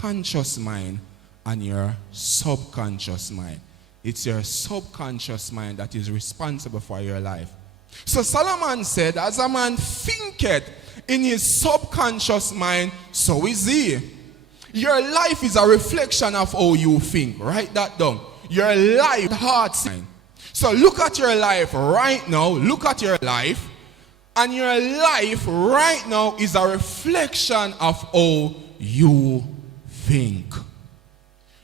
conscious mind and your subconscious mind. It's your subconscious mind that is responsible for your life. So Solomon said, as a man thinketh in his subconscious mind, so is he. Your life is a reflection of how you think. Write that down. Your life, heart, mind. So look at your life right now. Look at your life. And your life right now is a reflection of how you think.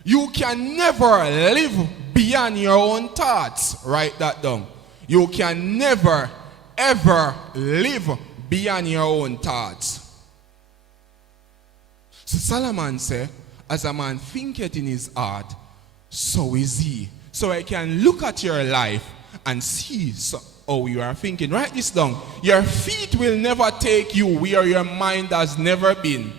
You can never live beyond your own thoughts. Write that down. You can never, ever live beyond your own thoughts. So Solomon said, as a man thinketh in his heart, so is he. So I can look at your life and see how you are thinking. Write this down. Your feet will never take you where your mind has never been.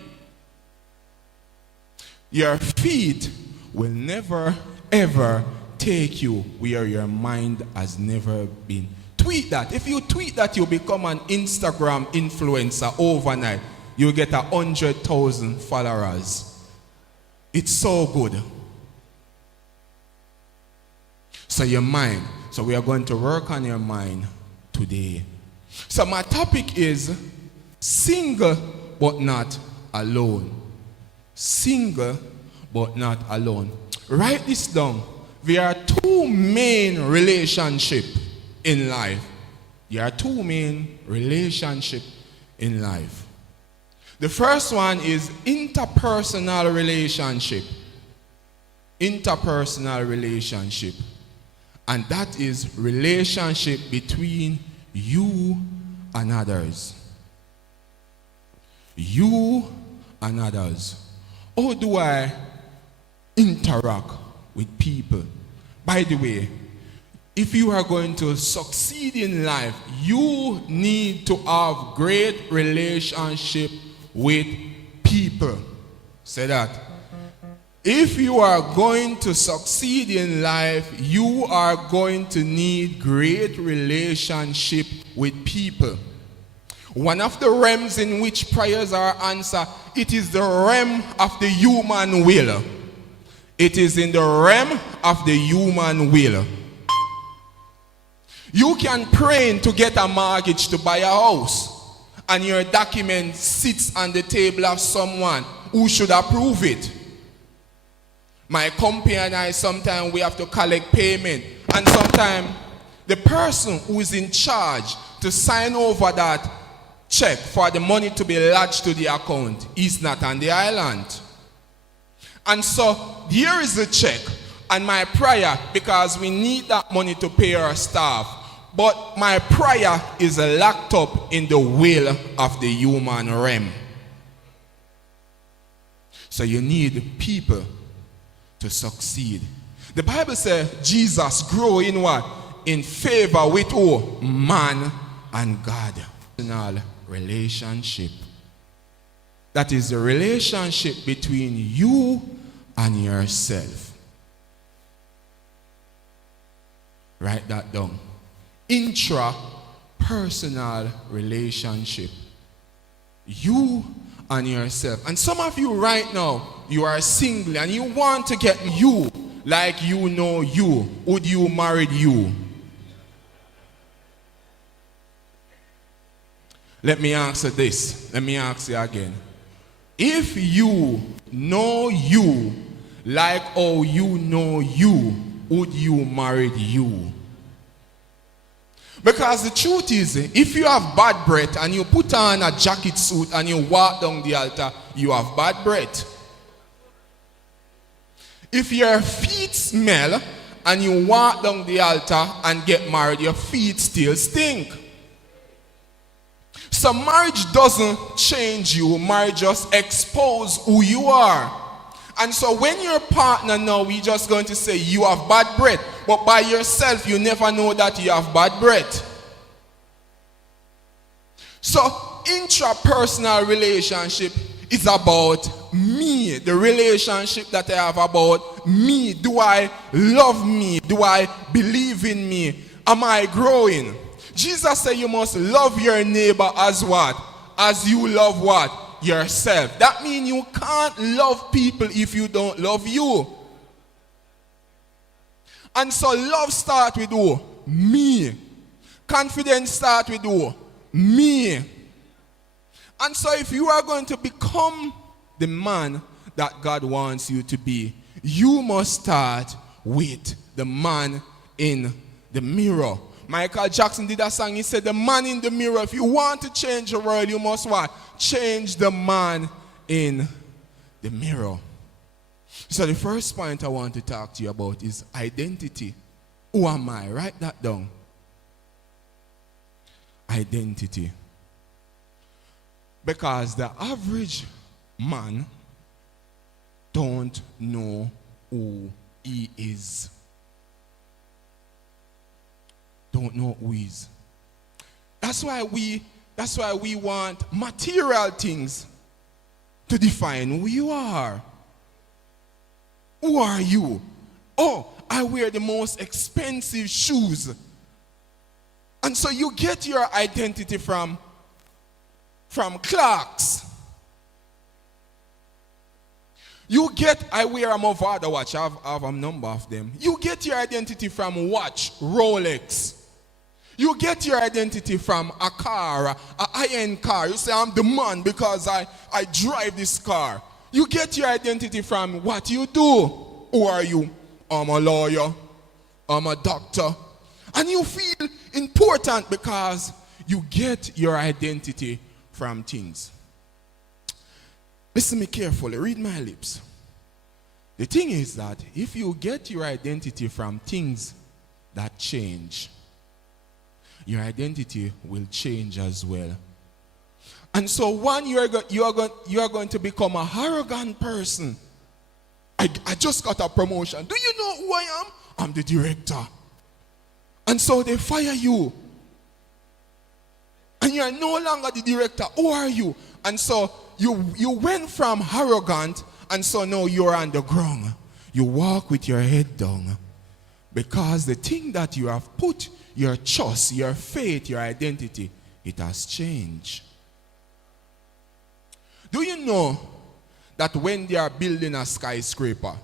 Your feet will never, ever take you where your mind has never been. Tweet that. If you tweet that, you become an Instagram influencer overnight. You get 100,000 followers. It's so good. So your mind. So we are going to work on your mind today. So my topic is single but not alone. Single but not alone. Write this down. There are two main relationships in life. There are two main relationships in life. The first one is interpersonal relationship. Interpersonal relationship. And that is relationship between you and others. You and others. How do I interact with people? By the way, if you are going to succeed in life, you need to have great relationship with people. Say that. If you are going to succeed in life, you are going to need great relationship with people. One of the realms in which prayers are answered, it is the realm of the human will. It is in the realm of the human will. You can pray to get a mortgage to buy a house, and your document sits on the table of someone who should approve it. My company and I, sometimes we have to collect payment, and sometimes the person who is in charge to sign over that check for the money to be lodged to the account is not on the island. And so here is the check, and my prayer, because we need that money to pay our staff, but my prayer is locked up in the will of the human realm. So you need people to succeed. The Bible says Jesus grew in what? In favor with who? Man and God. Personal relationship. That is the relationship between you and yourself. Write that down. Intra-personal relationship. You and yourself. And some of you right now, you are single and you want to get you like you know you. Would you marry you? Let me answer this. Let me ask you again. If you know you like how you know you, would you marry you? Because the truth is, if you have bad breath and you put on a jacket suit and you walk down the altar, you have bad breath. If your feet smell and you walk down the altar and get married, your feet still stink. So marriage doesn't change you, marriage just exposes who you are. And so when your partner now, we're just going to say you have bad breath, but by yourself you never know that you have bad breath. So intrapersonal relationship is about me, the relationship that I have about me. Do I love me? Do I believe in me? Am I growing? Jesus said you must love your neighbor as what? As you love what? yourself. That means you can't love people if you don't love you. And so love starts with who? Me. Confidence starts with who? Me. And so if you are going to become the man that God wants you to be, you must start with the man in the mirror. Michael Jackson did a song. He said, the man in the mirror. If you want to change the world, you must what? Change the man in the mirror. So the first point I want to talk to you about is identity. Who am I? Write that down. Identity. Because the average man don't know who he is. Don't know who he is. That's why we want material things to define who you are. Who are you? Oh, I wear the most expensive shoes. And so you get your identity from Clarks. You get, I wear a Movado watch, I have a number of them. You get your identity from watch, Rolex. You get your identity from a car, a high-end car. You say, I'm the man because I drive this car. You get your identity from what you do. Who are you? I'm a lawyer. I'm a doctor. And you feel important because you get your identity from things. Listen to me carefully. Read my lips. The thing is that if you get your identity from things that change, your identity will change as well. And so one, you are going to become a arrogant person. I just got a promotion. Do you know who I am? I'm the director. And so they fire you. And you are no longer the director. Who are you? And so you went from arrogant, and so now you're on the ground. You walk with your head down. Because the thing that you have put your trust, your faith, your identity, it has changed. Do you know that when they are building a skyscraper,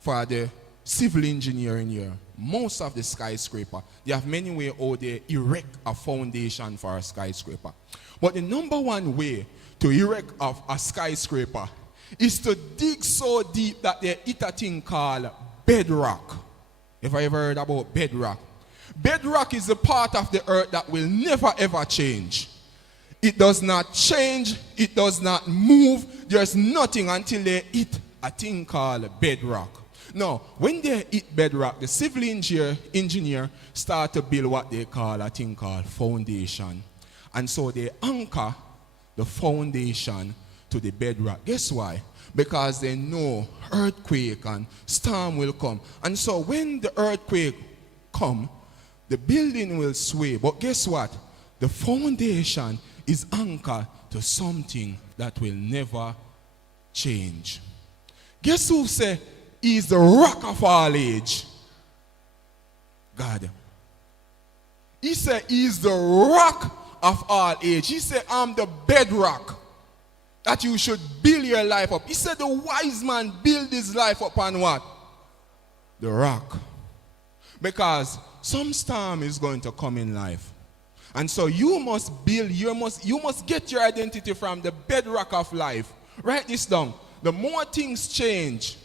for the civil engineering here, most of the skyscraper, they have many ways how they erect a foundation for a skyscraper. But the number one way to erect a skyscraper is to dig so deep that they hit a thing called bedrock. Have you ever heard about bedrock? Bedrock is the part of the earth that will never ever change. It does not change, it does not move, there's nothing until they hit a thing called bedrock. Now, when they hit bedrock, the civil engineer start to build what they call a thing called foundation. And so they anchor the foundation to the bedrock. Guess why? Because they know earthquake and storm will come. And so when the earthquake come, the building will sway. But guess what? The foundation is anchored to something that will never change. Guess who say he is the rock of all age? God. He said he is the rock of all age. He said, I'm the bedrock that you should build your life up. He said the wise man build his life upon what? The rock. Because some storm is going to come in life. And so you must build, you must get your identity from the bedrock of life. Write this down. The more things change,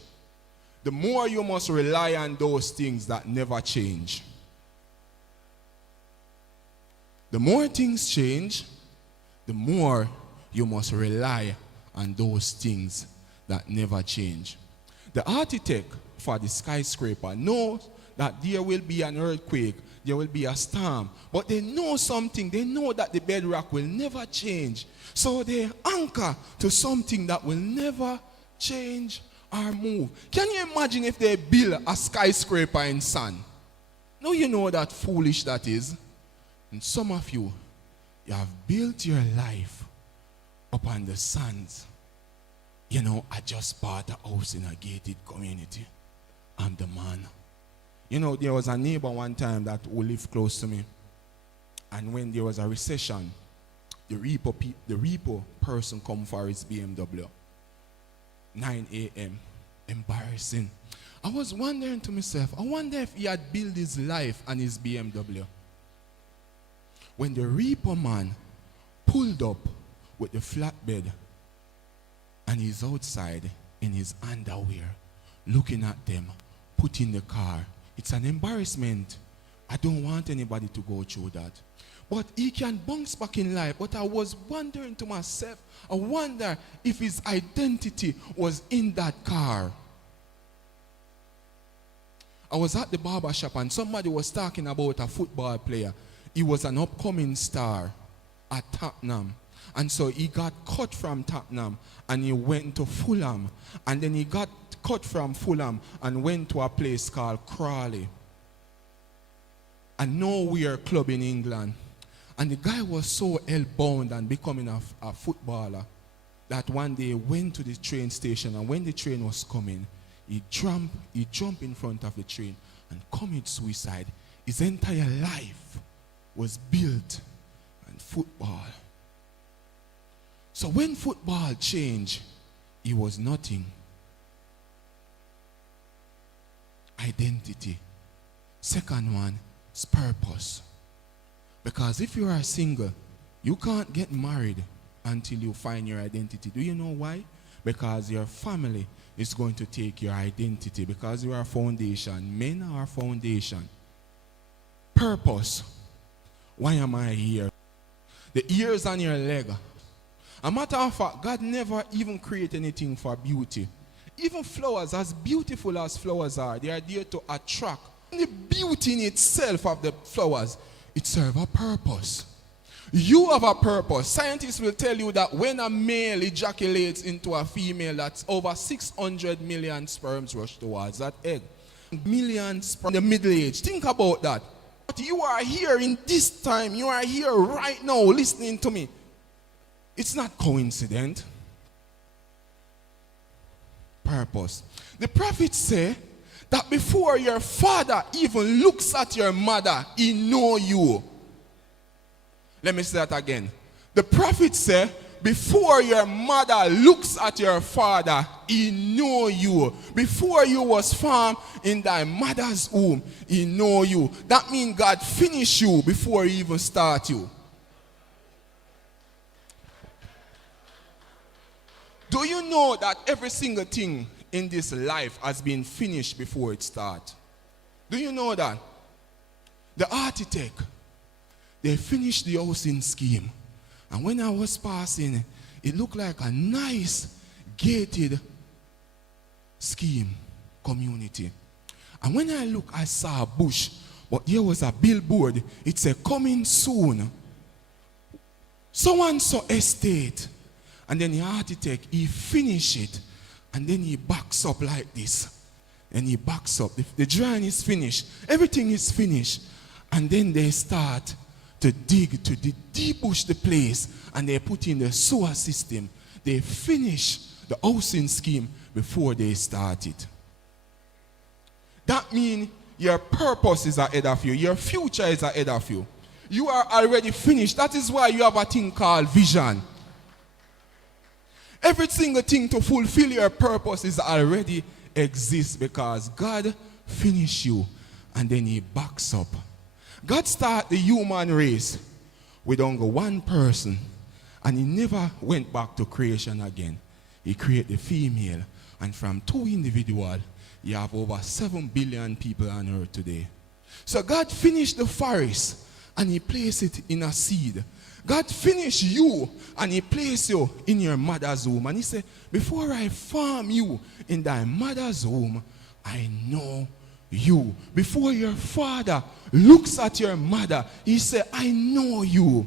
the more you must rely on those things that never change. The more things change, the more you must rely on those things that never change. The architect for the skyscraper knows that there will be an earthquake, there will be a storm, but they know something. They know that the bedrock will never change. So they anchor to something that will never change or move. Can you imagine if they build a skyscraper in sand? Now you know that foolish that is. And some of you have built your life upon the sands. You know, I just bought a house in a gated community. I'm the man. You know, there was a neighbor one time that who lived close to me. And when there was a recession, the repo person come for his BMW. 9 a.m. Embarrassing. I was wondering to myself, I wonder if he had built his life on his BMW. When the repo man pulled up with the flatbed and he's outside in his underwear, looking at them, put in the car. It's an embarrassment. I don't want anybody to go through that. But he can bounce back in life. But I was wondering to myself, I wonder if his identity was in that car. I was at the barber shop and somebody was talking about a football player. He was an upcoming star at Tottenham. And so he got cut from Tottenham and he went to Fulham. And then he got cut from Fulham and went to a place called Crawley, a nowhere club in England. And the guy was so hell-bound on becoming a footballer that one day he went to the train station, and when the train was coming, he jumped in front of the train and committed suicide. His entire life was built on football. So when football changed, he was nothing. Identity. Second one is purpose. Because if you are single, you can't get married until you find your identity. Do you know why? Because your family is going to take your identity. Because you are a foundation. Men are a foundation. Purpose. Why am I here? The ears on your leg. A matter of fact, God never even created anything for beauty. Even flowers, as beautiful as flowers are, they are there to attract. The beauty in itself of the flowers, it serves a purpose. You have a purpose. Scientists will tell you that when a male ejaculates into a female, that's over 600 million sperms rush towards that egg. Millions sperm in the middle age. Think about that. But you are here in this time. You are here right now listening to me. It's not coincident. Purpose. The prophets say that before your father even looks at your mother, he knows you. Let me say that again. The prophets say, before your mother looks at your father, he knows you. Before you was formed in thy mother's womb, he knows you. That means God finished you before he even start you. Do you know that every single thing in this life has been finished before it starts? Do you know that? The architect, they finished the housing scheme. And when I was passing, it looked like a nice gated scheme community. And when I looked, I saw a bush, but there was a billboard. It said, coming soon. So-and-so estate. And then the architect, he finished it. And then he backs up like this. And he backs up. The drawing is finished. Everything is finished. And then they start to dig, to debush the place. And they put in the sewer system. They finish the housing scheme before they start it. That means your purpose is ahead of you. Your future is ahead of you. You are already finished. That is why you have a thing called vision. Every single thing to fulfill your purpose is already exists because God finished you and then he backs up. God started the human race with only one person and he never went back to creation again. He created the female, and from two individuals, you have over 7 billion people on earth today. So God finished the forest and he placed it in a seed. God finished you and he placed you in your mother's womb. And he said, before I form you in thy mother's womb, I know you. Before your father looks at your mother, he said, I know you.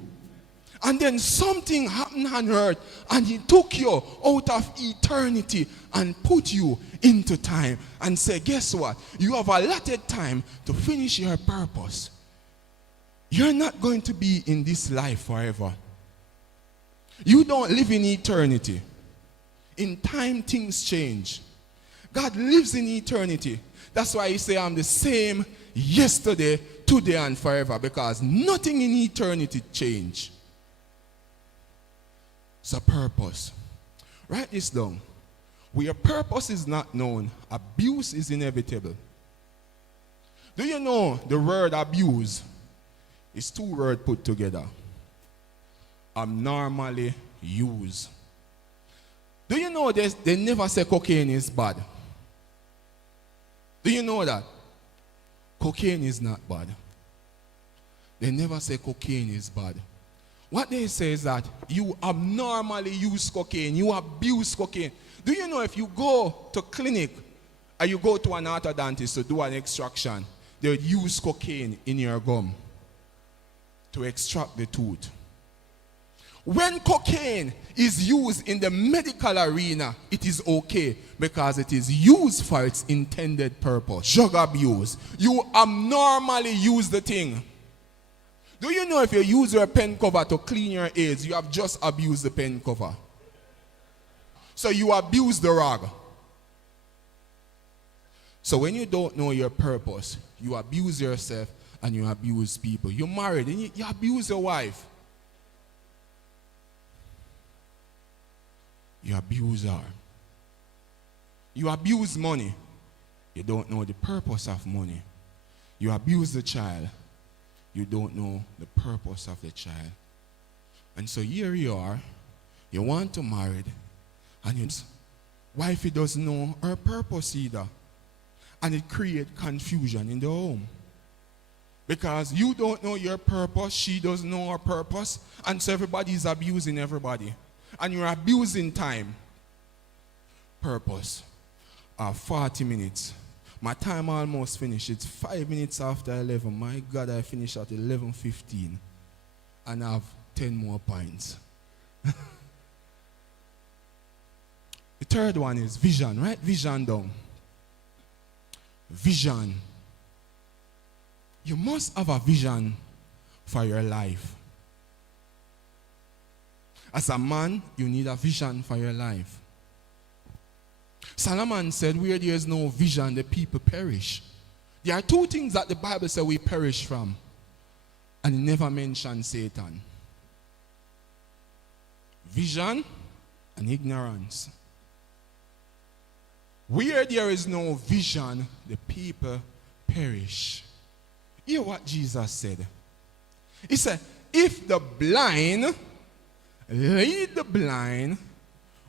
And then something happened on earth and he took you out of eternity and put you into time and said, guess what? You have allotted time to finish your purpose. You're not going to be in this life forever. You don't live in eternity. In time, things change. God lives in eternity. That's why he says, I'm the same yesterday, today, and forever. Because nothing in eternity change. So purpose. Write this down. Where purpose is not known, abuse is inevitable. Do you know the word abuse is two words put together? Abnormally used. Do you know they never say cocaine is bad? Do you know that? Cocaine is not bad. They never say cocaine is bad. What they say is that you abnormally use cocaine, you abuse cocaine. Do you know if you go to clinic or you go to an orthodontist to do an extraction, they would use cocaine in your gum to extract the tooth. When cocaine is used in the medical arena, it is okay because it is used for its intended purpose. Drug abuse. You abnormally use the thing. Do you know if you use your pen cover to clean your aids, you have just abused the pen cover? So you abuse the rag. So when you don't know your purpose, you abuse yourself and you abuse people. You're married and you abuse your wife. You abuse her. You abuse money. You don't know the purpose of money. You abuse the child. You don't know the purpose of the child. And so here you are. You want to marry. And your wifey doesn't know her purpose either. And it creates confusion in the home. Because you don't know your purpose, she doesn't know her purpose, and so everybody is abusing everybody. And you're abusing time. Purpose. 40 minutes. My time almost finished. It's 5 minutes after 11. My God, I finished at 11:15. And I have 10 more points. The third one is vision, right? Vision down. Vision. You must have a vision for your life. As a man, you need a vision for your life. Solomon said, where there is no vision, the people perish. There are two things that the Bible says we perish from. And it never mentions Satan. Vision and ignorance. Where there is no vision, the people perish. Hear what Jesus said. He said, if the blind lead the blind,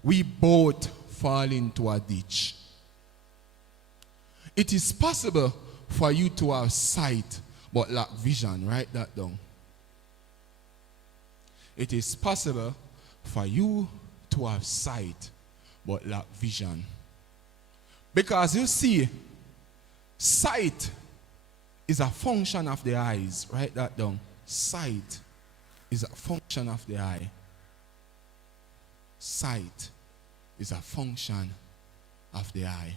we both fall into a ditch. It is possible for you to have sight but lack vision. Write that down. It is possible for you to have sight but lack vision. Because you see, sight is a function of the eyes. Write that down. Sight is a function of the eye. Sight is a function of the eye.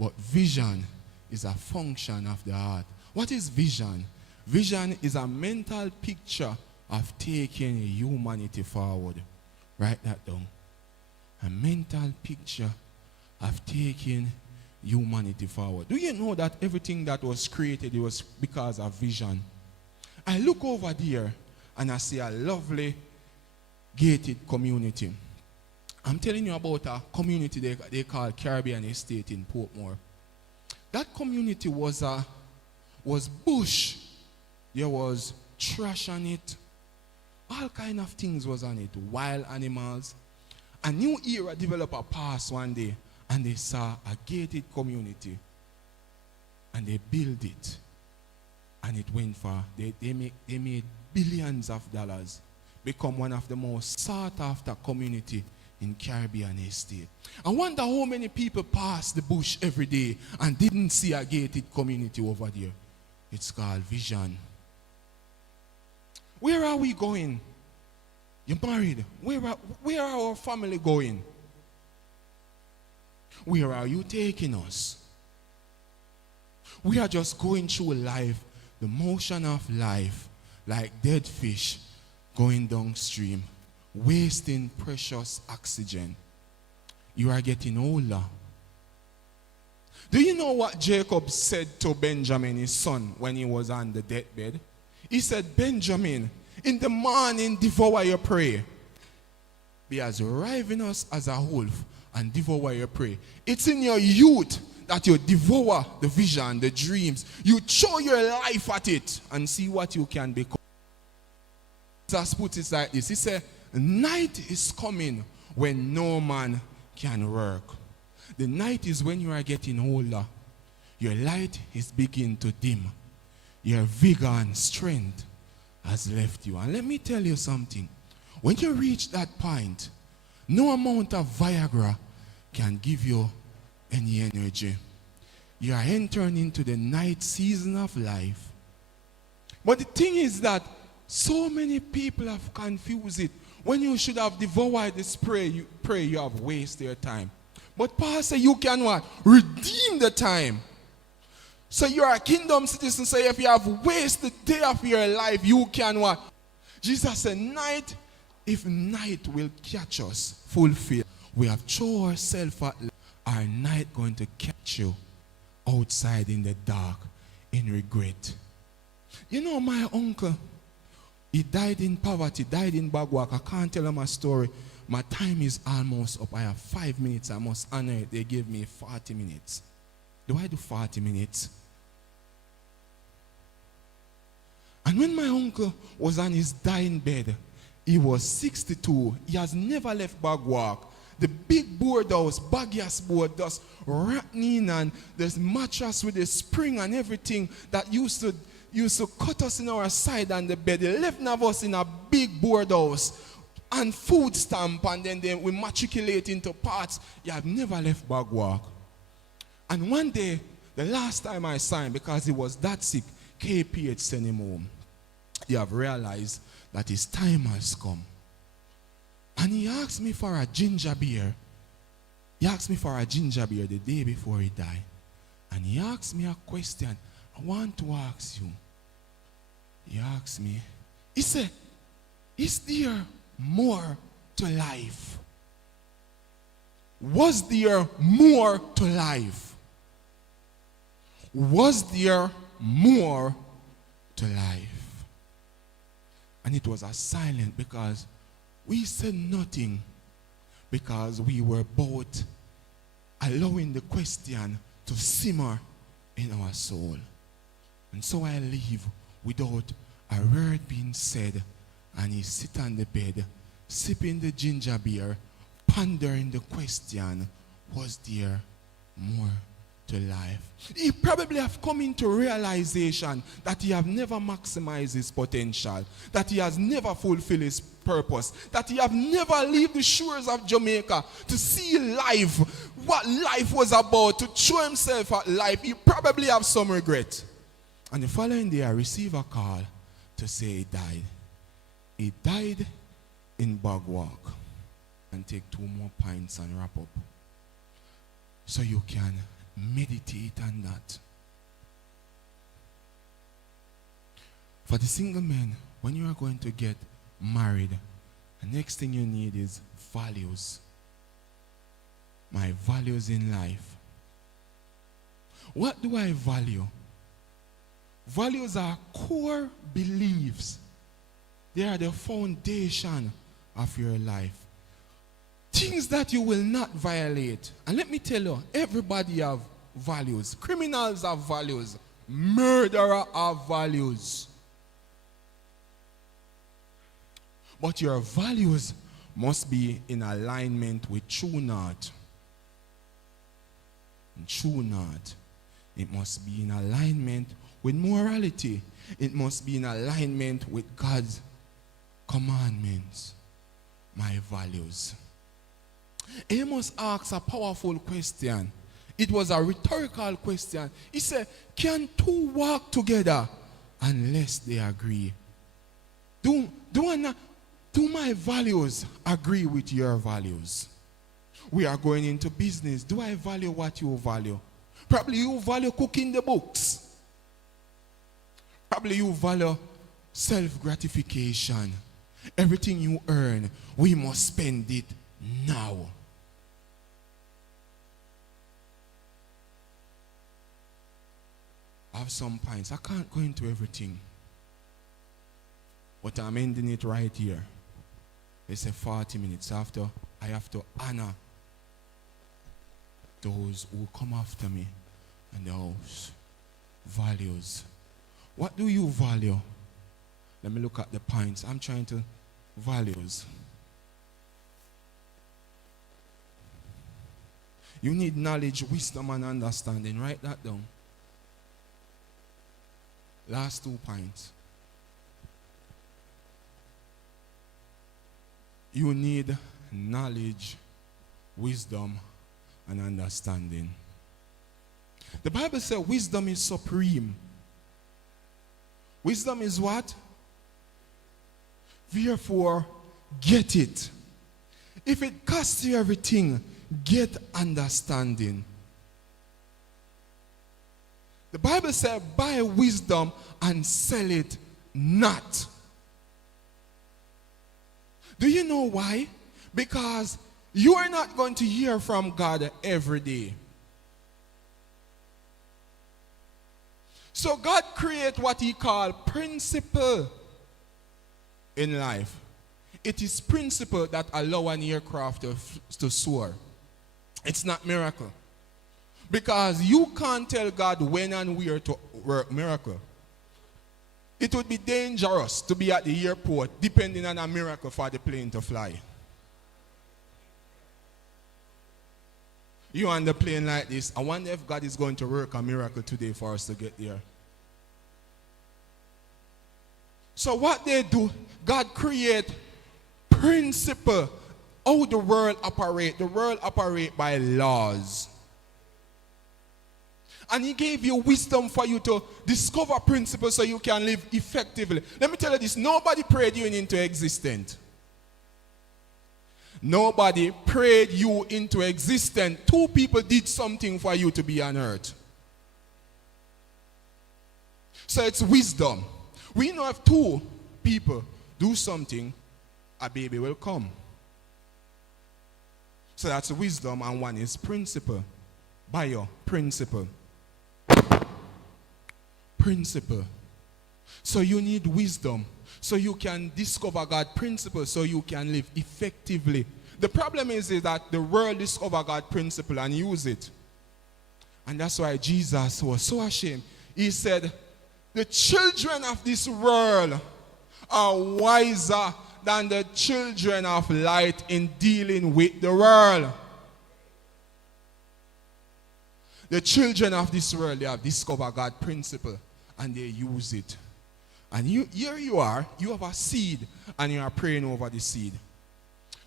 But vision is a function of the heart. What is vision? Vision is a mental picture of taking humanity forward. Write that down. A mental picture of taking humanity forward. Do you know that everything that was created, it was because of vision? I look over there and I see a lovely gated community. I'm telling you about a community they call Caribbean Estate in Portmore. That community was bush. There was trash on it. All kind of things was on it. Wild animals. A new era developer passed one day and they saw a gated community. And they built it. And it went far. They made billions of dollars. Become one of the most sought after community in Caribbean Estate. I wonder how many people pass the bush every day and didn't see a gated community over there. It's called vision. Where are we going? You're married. Where are our family going? Where are you taking us? We are just going through life, the motion of life, like dead fish going downstream, wasting precious oxygen. You are getting older. Do you know what Jacob said to Benjamin, his son, when he was on the deathbed? He said, Benjamin, in the morning devour your prey. be as ravenous as a wolf and devour your prey. It's in your youth that you devour the vision, the dreams. You throw your life at it and see what you can become. Jesus put it like this. He said, night is coming when no man can work. The night is when you are getting older. Your light is beginning to dim. Your vigor and strength has left you. And let me tell you something. When you reach that point, no amount of Viagra can give you any energy. You are entering into the night season of life. But the thing is that so many people have confused it. When you should have devoured this prey, you have wasted your time. But Paul said you can what? Redeem the time. So you are a kingdom citizen. So if you have wasted the day of your life, you can what? Jesus said, if night will catch us, fulfill. We have thrown ourselves at our night going to catch you outside in the dark in regret. You know, my uncle, he died in poverty, died in Bagwak. I can't tell him a story. My time is almost up. I have 5 minutes. I must honor it. They gave me 40 minutes. Do I do 40 minutes? And when my uncle was on his dying bed, he was 62. He has never left Bagwak. The big boardhouse, Bagias board, just rattling, and there's mattress with a spring and everything that used to cut us in our side on the bed. 11 of us in a big boardhouse and food stamp, and then we matriculate into parts. You have never left Bagwak. And one day, the last time I saw him, because he was that sick, KPH sent him home. You have realized that his time has come. And he asked me for a ginger beer. He asked me for a ginger beer the day before he died. And he asked me a question. I want to ask you. He asked me, he said, is there more to life? Was there more to life? Was there more to life? And it was a silence because we said nothing, because we were both allowing the question to simmer in our soul. And so I leave without a word being said, and he sit on the bed, sipping the ginger beer, pondering the question, was there more to life? He probably have come into realization that he have never maximized his potential, that he has never fulfilled his purpose, that he have never left the shores of Jamaica to see life, what life was about, to throw himself at life. He probably have some regret. And the following day I receive a call to say he died. He died in Bagwak. And take 2 more pints and wrap up. So you can meditate on that. For the single men, when you are going to get married, the next thing you need is values. My values in life. What do I value? Values are core beliefs. They are the foundation of your life. Things that you will not violate. And let me tell you, everybody have values. Criminals have values. Murderers have values. But your values must be in alignment with true north. True north. It must be in alignment with morality. It must be in alignment with God's commandments. My values. Amos asked a powerful question. It was a rhetorical question. He said, can 2 walk together unless they agree? Do my values agree with your values? We are going into business. Do I value what you value? Probably you value cooking the books. Probably you value self-gratification. Everything you earn, we must spend it now. I have some points. I can't go into everything. But I'm ending it right here. They say 40 minutes after, I have to honor those who come after me and the house. Values. What do you value? Let me look at the points. I'm trying to values. You need knowledge, wisdom, and understanding. Write that down. Last 2 points. You need knowledge, wisdom, and understanding. The Bible says wisdom is supreme. Wisdom is what? Therefore, get it. If it costs you everything, get understanding. The Bible says, buy wisdom and sell it not. Do you know why? Because you are not going to hear from God every day. So God creates what he calls principle in life. It is principle that allow an aircraft to soar. It's not miracle. Because you can't tell God when and where to work miracle. It would be dangerous to be at the airport depending on a miracle for the plane to fly. You on the plane like this, I wonder if God is going to work a miracle today for us to get there. So what they do, God create principle, how the world operate. The world operate by laws. And he gave you wisdom for you to discover principles so you can live effectively. Let me tell you this, nobody prayed you into existence. Nobody prayed you into existence. 2 people did something for you to be on earth. So it's wisdom. We know if 2 people do something, a baby will come. So that's wisdom, and one is principle. Bio, principle. Principle. So you need wisdom so you can discover God's principle so you can live effectively. The problem is that the world discover God's principle and use it. And that's why Jesus was so ashamed. He said, the children of this world are wiser than the children of light in dealing with the world. The children of this world, they have discovered God's principle and they use it. And here you are, you have a seed and you are praying over the seed.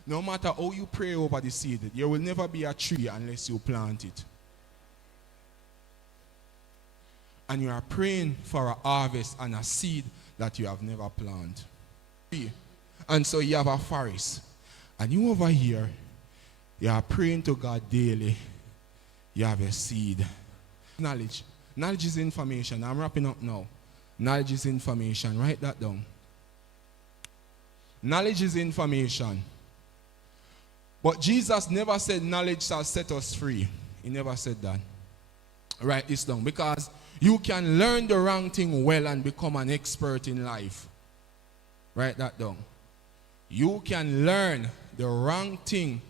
No matter how you pray over the seed, there will never be a tree unless you plant it. And you are praying for a harvest and a seed that you have never planted. And so you have a forest. And you over here, you are praying to God daily. You have a seed. Knowledge. Knowledge is information. I'm wrapping up now. Knowledge is information. Write that down. Knowledge is information. But Jesus never said knowledge shall set us free. He never said that. Write this down. Because you can learn the wrong thing well and become an expert in life. Write that down. You can learn the wrong thing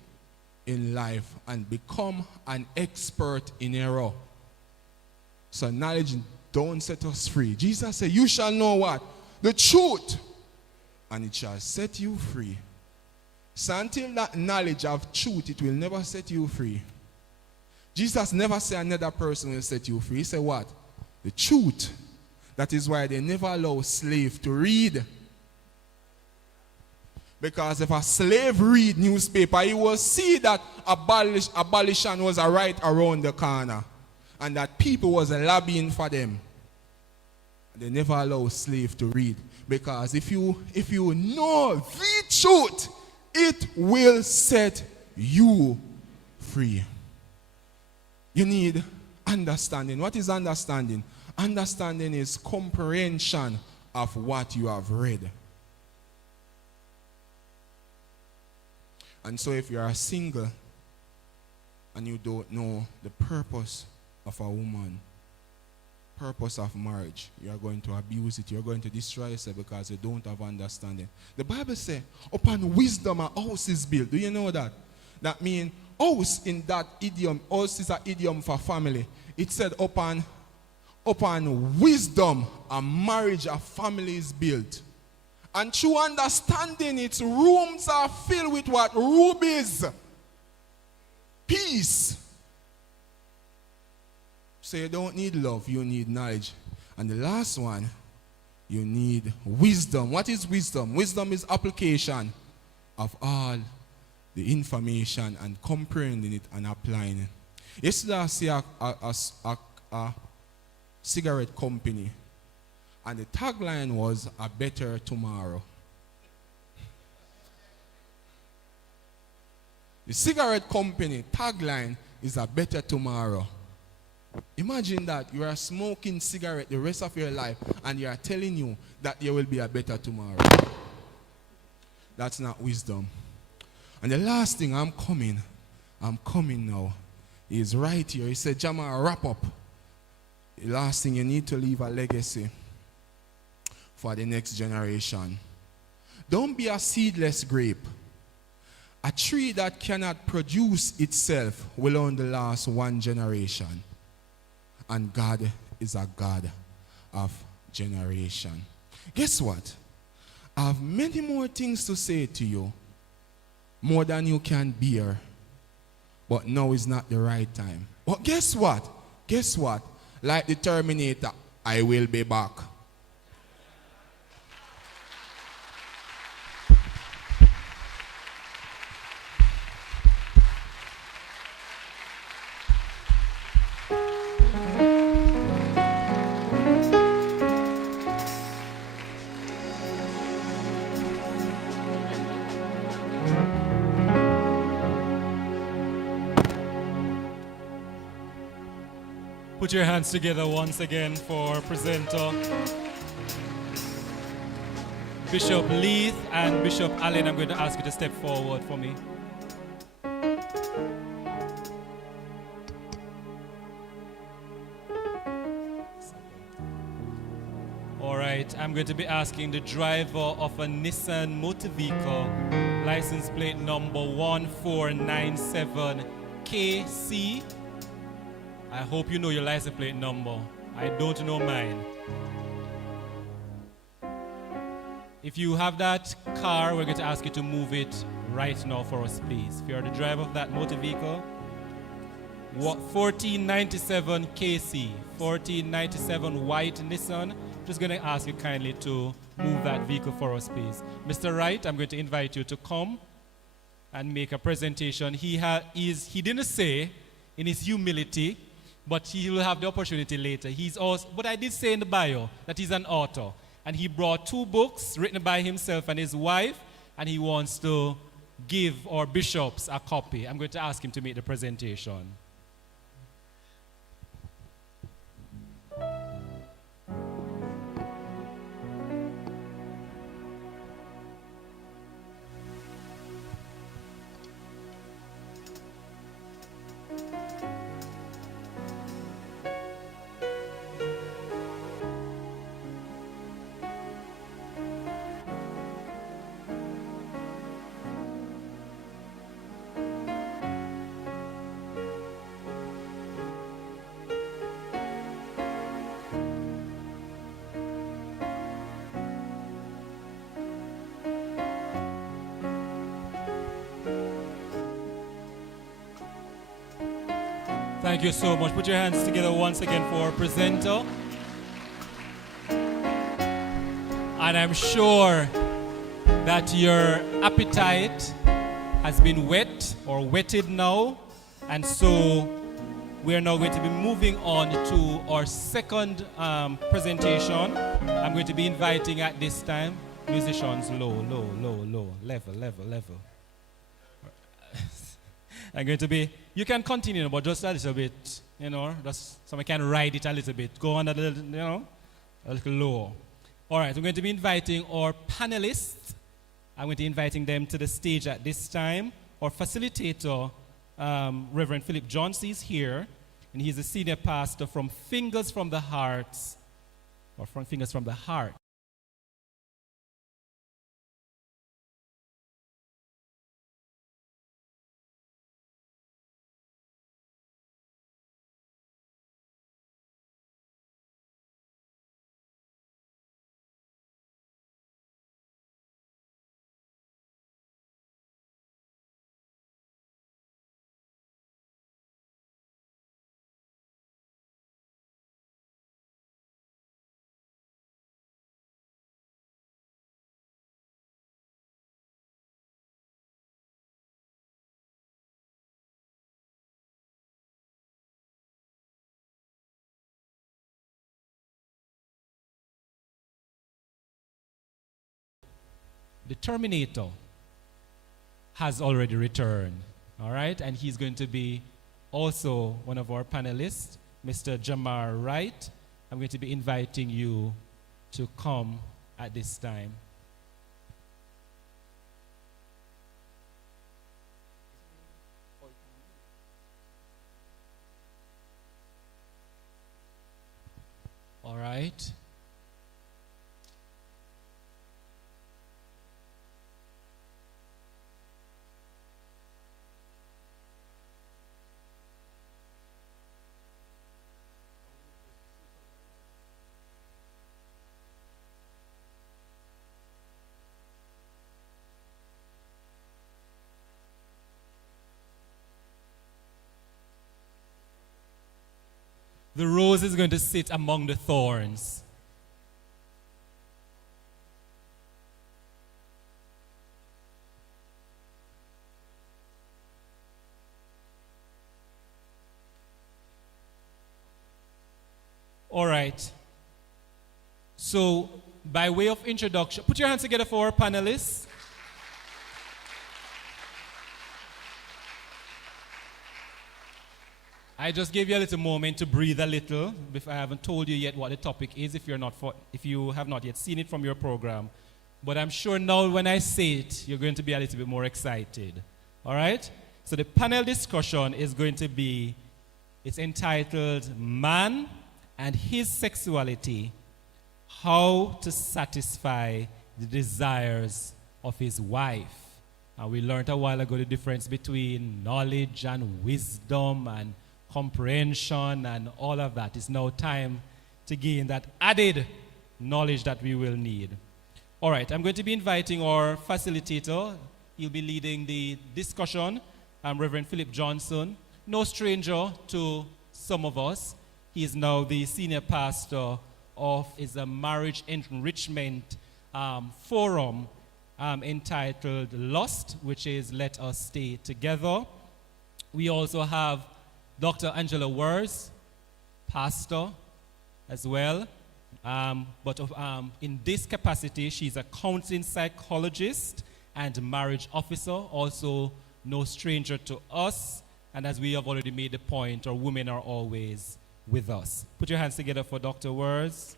in life and become an expert in error. So knowledge don't set us free. Jesus said, you shall know what? The truth. And it shall set you free. So until that knowledge of truth, it will never set you free. Jesus never said another person will set you free. He said what? The truth. That is why they never allow slave to read. Because if a slave read newspaper, he will see that abolition was right around the corner. And that people was lobbying for them. They never allow slave to read. Because if you know the truth, it will set you free. You need understanding. What is understanding? Understanding is comprehension of what you have read. And so if you are single and you don't know the purpose of a woman, purpose of marriage. You are going to abuse it. You are going to destroy yourself because you don't have understanding. The Bible says, upon wisdom a house is built. Do you know that? That means house in that idiom, house is an idiom for family. It said upon wisdom a marriage, a family is built. And through understanding its rooms are filled with what? Rubies. Peace. So you don't need love, you need knowledge. And the last one, you need wisdom. What is wisdom? Wisdom is application of all the information and comprehending it and applying it. Yesterday I see a cigarette company, and the tagline was a better tomorrow. The cigarette company tagline is a better tomorrow. Imagine that you are smoking cigarette the rest of your life and you are telling you that there will be a better tomorrow. That's not wisdom. And the last thing, I'm coming now, is right here. He said, Jamar, wrap up. The last thing, you need to leave a legacy for the next generation. Don't be a seedless grape. A tree that cannot produce itself will only last one generation. And God is a God of generation. Guess what? I have many more things to say to you, more than you can bear. But now is not the right time. But guess what? Guess what? Like the Terminator, I will be back. Put your hands together once again for presenter Bishop Leith and Bishop Allen. I'm going to ask you to step forward for me. All right, I'm going to be asking the driver of a Nissan motor vehicle, license plate number 1497KC. I hope you know your license plate number. I don't know mine. If you have that car, we're going to ask you to move it right now for us, please. If you're the driver of that motor vehicle, 1497 KC, 1497 white Nissan. Just going to ask you kindly to move that vehicle for us, please. Mr. Wright, I'm going to invite you to come and make a presentation. He didn't say in his humility, but he will have the opportunity later. He's also, but I did say in the bio that he's an author. And he brought 2 books written by himself and his wife, and he wants to give our bishops a copy. I'm going to ask him to make the presentation. Thank you so much. Put your hands together once again for our presenter. And I'm sure that your appetite has been whet or whetted now. And so we are now going to be moving on to our second presentation. I'm going to be inviting at this time musicians level. I'm going to be, you can continue, but just a little bit, just so I can ride it a little bit. Go on a little, a little lower. All right, I'm going to be inviting our panelists. I'm going to be inviting them to the stage at this time. Our facilitator, Reverend Phillip Johnson, is here. and he's a senior pastor from Fingers from the Heart, or from Fingers from the Heart. The Terminator has already returned, all right? And he's going to be also one of our panelists, Mr. Jamar Wright. I'm going to be inviting you to come at this time. All right. The rose is going to sit among the thorns. All right. So, by way of introduction, put your hands together for our panelists. I just gave you a little moment to breathe a little. I haven't told you yet what the topic is if you have not yet seen it from your program. But I'm sure now when I say it, you're going to be a little bit more excited. All right? So the panel discussion is going to be, it's entitled Man and His Sexuality, How to Satisfy the Desires of His Wife. And we learned a while ago the difference between knowledge and wisdom and comprehension and all of that. It's now time to gain that added knowledge that we will need. All right, I'm going to be inviting our facilitator. He'll be leading the discussion. Reverend Phillip Johnson, no stranger to some of us. He is now the senior pastor of a marriage enrichment forum entitled Lust, which is Let Us Stay Together. We also have Dr. Angella Worges, pastor as well. But in this capacity, she's a counseling psychologist and marriage officer, also no stranger to us. And as we have already made the point, our women are always with us. Put your hands together for Dr. Worges.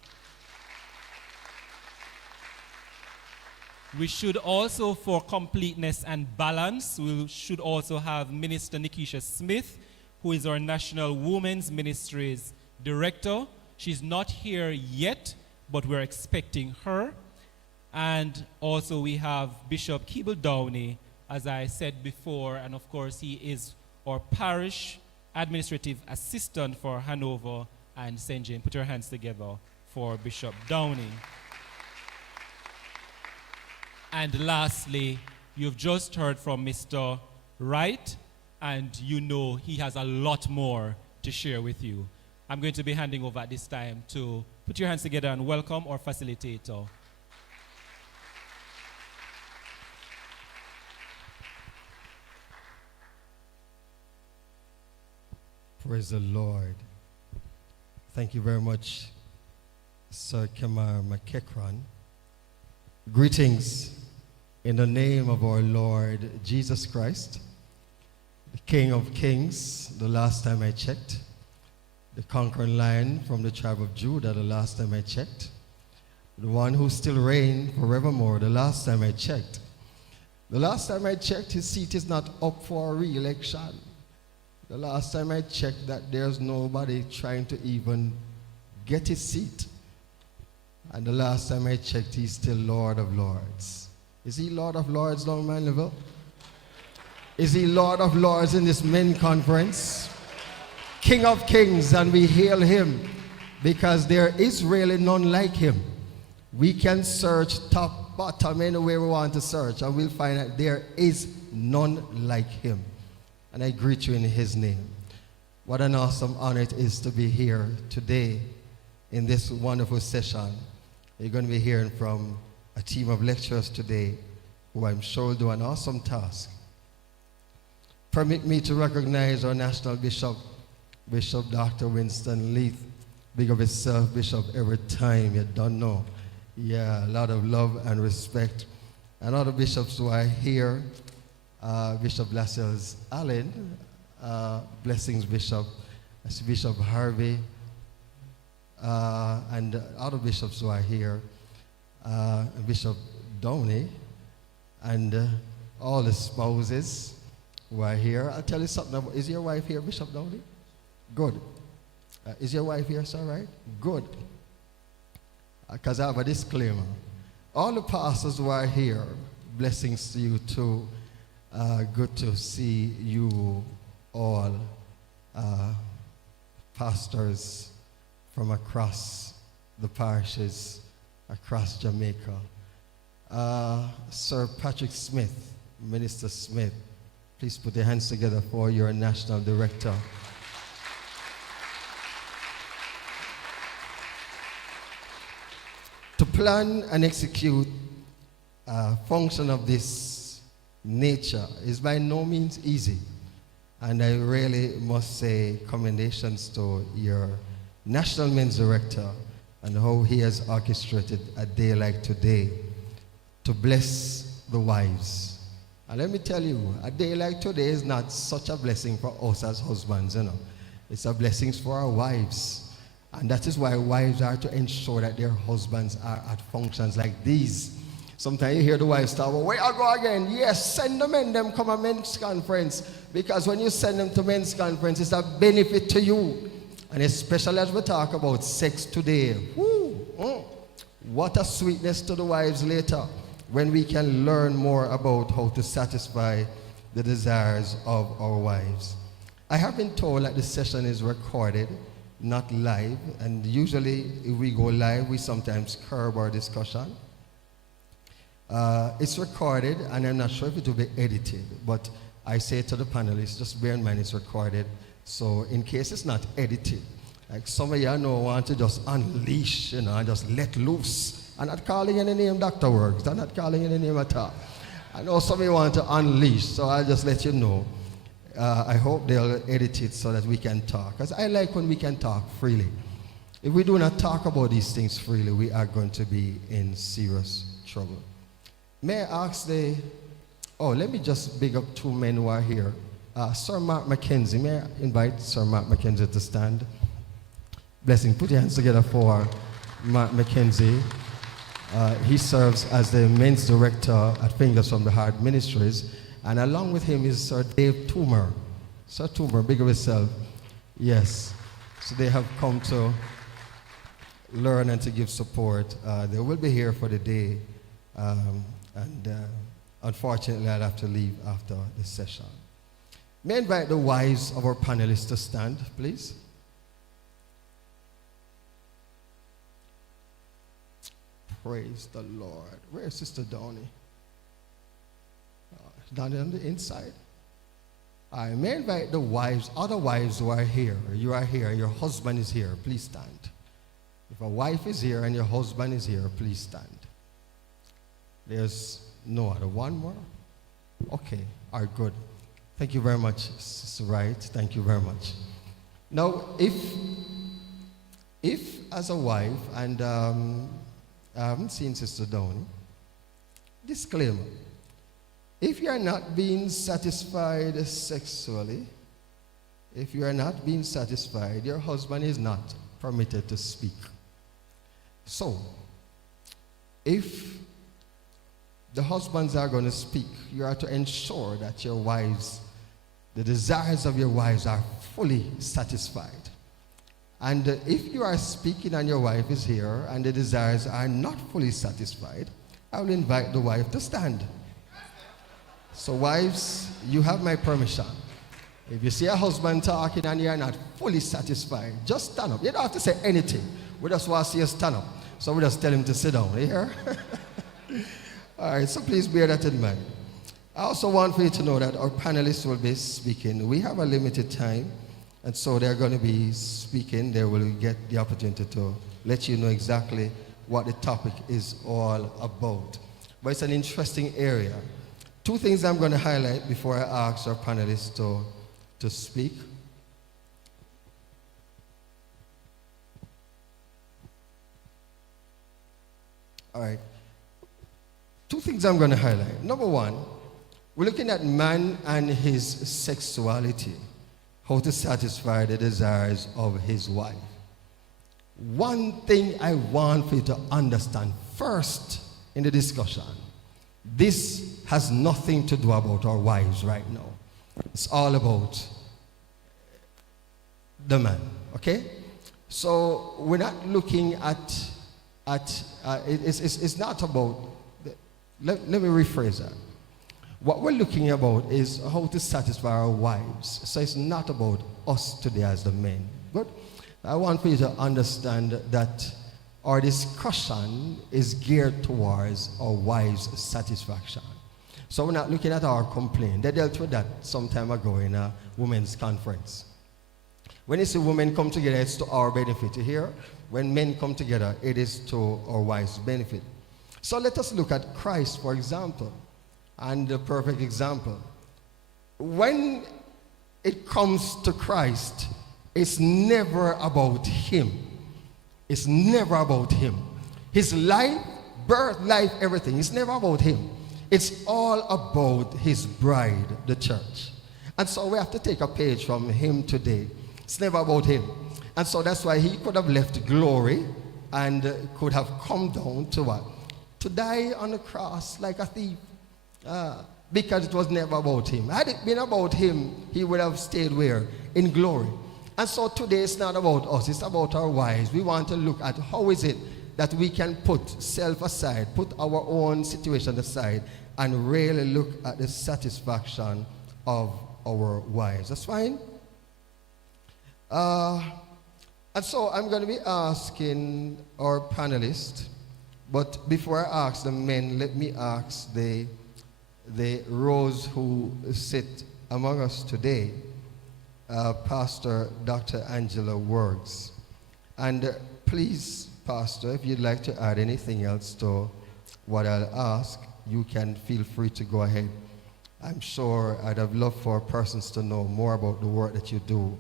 We should also, for completeness and balance, we should also have Minister Nickeisha Smith, who is our National Women's Ministries Director. She's not here yet, but we're expecting her. And also we have Bishop Keeble Downie, as I said before, and of course he is our parish administrative assistant for Hanover and St. James. Put your hands together for Bishop Downie. And lastly, you've just heard from Mr. Wright, and you know he has a lot more to share with you. I'm going to be handing over at this time to put your hands together and welcome our facilitator. Praise the Lord. Thank you very much, Sir Kemar McEachran. Greetings in the name of our Lord Jesus Christ, the King of Kings, the last time I checked, the conquering lion from the tribe of Judah, the last time I checked, the one who still reigns forevermore, the last time I checked. The last time I checked, his seat is not up for re-election. The last time I checked that there's nobody trying to even get his seat. And the last time I checked, he's still Lord of Lords. Is he Lord of Lords down Manleville? Is he Lord of Lords in this men conference? King of Kings, and we hail him because there is really none like him. We can search top, bottom, anywhere we want to search, and we'll find that there is none like him. And I greet you in his name. What an awesome honor it is to be here today in this wonderful session. You're going to be hearing from a team of lecturers today who I'm sure will do an awesome task. Permit me to recognize our National Bishop, Bishop Dr. Winston Leith. Big of himself, Bishop, every time, you don't know. Yeah, a lot of love and respect. And other bishops who are here, Bishop Lascelles Allen, blessings Bishop, Bishop Harvey, and other bishops who are here, Bishop Downie, and all the spouses who are here. I'll tell you something. Is your wife here, Bishop Downie? Good. Is your wife here, sir, right? Good. Because I have a disclaimer. All the pastors who are here, blessings to you too. Good to see you all, pastors from across the parishes, across Jamaica. Sir Patrick Smith, Minister Smith, please put your hands together for your National Director. To plan and execute a function of this nature is by no means easy. And I really must say commendations to your National Men's Director and how he has orchestrated a day like today to bless the wives. And let me tell you, a day like today is not such a blessing for us as husbands, you know. It's a blessing for our wives. And that is why wives are to ensure that their husbands are at functions like these. Sometimes you hear the wives talk, well, where I go again? Yes, send the men, them come to men's conference. Because when you send them to men's conference, it's a benefit to you. And especially as we talk about sex today. What a sweetness to the wives later when we can learn more about how to satisfy the desires of our wives. I have been told that the session is recorded, not live, and usually if we go live, we sometimes curb our discussion. It's recorded, and I'm not sure if it will be edited, but I say to the panelists, just bear in mind it's recorded, so in case it's not edited, like some of you know want to just unleash, you know, and just let loose. I'm not calling any name Dr. Worges, I'm not calling any name at all. I know some of you want to unleash, so I'll just let you know. I hope they'll edit it so that we can talk. Because I like when we can talk freely. If we do not talk about these things freely, we are going to be in serious trouble. May I ask let me just big up two men who are here. Sir Mark McKenzie, may I invite Sir Mark McKenzie to stand? Blessing, put your hands together for Mark McKenzie. He serves as the men's director at Fingers from the Heart Ministries. And along with him is Sir Dave Toomer. Sir Toomer, big of himself. Yes. So they have come to learn and to give support. They will be here for the day. Unfortunately, I'll have to leave after the session. May I invite the wives of our panelists to stand, please? Praise the Lord. Where's Sister Downie? Down on the inside. I may invite the wives, other wives who are here. You are here, your husband is here, please stand. If a wife is here and your husband is here, please stand. There's no other. One more? Okay, all right, good. Thank you very much, Sister Wright. Thank you very much. Now, if as a wife, and I haven't seen Sister Downie, disclaimer. If you are not being satisfied sexually, if you are not being satisfied, your husband is not permitted to speak. So, if the husbands are going to speak, you are to ensure that your wives the desires of your wives are fully satisfied. And if you are speaking and your wife is here and the desires are not fully satisfied, I will invite the wife to stand. So wives, you have my permission. If you see a husband talking and you are not fully satisfied, just stand up. You don't have to say anything. We just want to see you stand up. So we just tell him to sit down. You hear? All right, so please bear that in mind. I also want for you to know that our panelists will be speaking. We have a limited time, and so they're going to be speaking. They will get the opportunity to let you know exactly what the topic is all about. But it's an interesting area. Two things I'm going to highlight before I ask our panelists to speak. All right. Two things I'm going to highlight. Number one, we're looking at man and his sexuality, how to satisfy the desires of his wife. One thing I want for you to understand first in the discussion, this has nothing to do about our wives right now. It's all about the man, okay? So we're not looking at it's not about, let me rephrase that. What we're looking about is how to satisfy our wives. So it's not about us today as the men. But I want for you to understand that our discussion is geared towards our wives' satisfaction. So we're not looking at our complaint. They dealt with that some time ago in a women's conference. When you see women come together, it's to our benefit. You hear? When men come together, it is to our wives' benefit. So let us look at Christ, for example, and the perfect example. When it comes to Christ, it's never about him. It's never about him. His life, birth, life, everything, it's never about him. It's all about his bride, the church. And so we have to take a page from him today. It's never about him. And so that's why he could have left glory and could have come down to what? To die on the cross like a thief. Because it was never about him. Had it been about him, he would have stayed where? In glory. And so today it's not about us, it's about our wives. We want to look at how is it that we can put self aside, put our own situation aside, and really look at the satisfaction of our wives. That's fine? And so I'm going to be asking our panelists, but before I ask the men, let me ask the rows who sit among us today, Pastor Dr. Angella Worges. And please, Pastor, if you'd like to add anything else to what I'll ask, you can feel free to go ahead. I'm sure I'd have loved for persons to know more about the work that you do.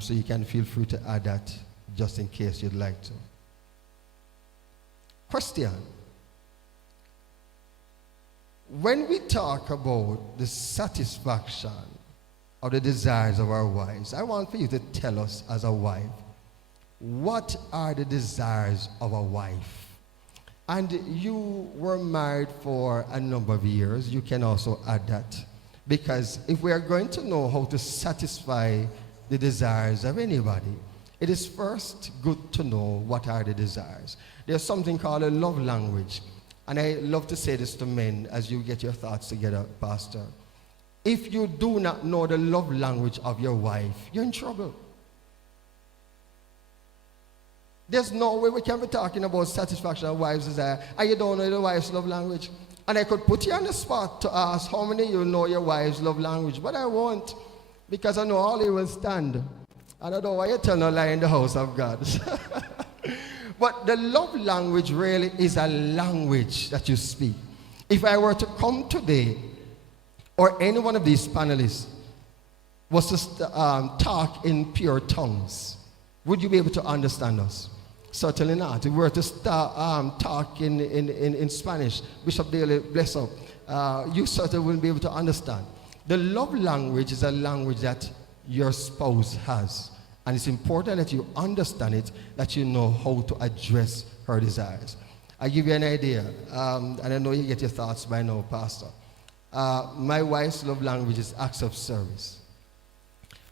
So you can feel free to add that just in case you'd like to. Question. When we talk about the satisfaction of the desires of our wives, I want for you to tell us as a wife, what are the desires of a wife? And you were married for a number of years. You can also add that. Because if we are going to know how to satisfy the desires of anybody, it is first good to know what are the desires. There's something called a love language. And I love to say this to men as you get your thoughts together, Pastor. If you do not know the love language of your wife, you're in trouble. There's no way we can be talking about satisfaction of wives' desire, and you don't know the wife's love language. And I could put you on the spot to ask how many of you know your wife's love language, but I won't, because I know all you will stand. And I don't want you to tell no lie in the house of God. But the love language really is a language that you speak. If I were to come today, or any one of these panelists was to talk in pure tongues, would you be able to understand us? Certainly not. If we were to start talk in Spanish, Bishop Daly, bless up, you certainly wouldn't be able to understand. The love language is a language that your spouse has. And it's important that you understand it, that you know how to address her desires. I'll give you an idea, and I know you get your thoughts by now, Pastor. My wife's love language is acts of service.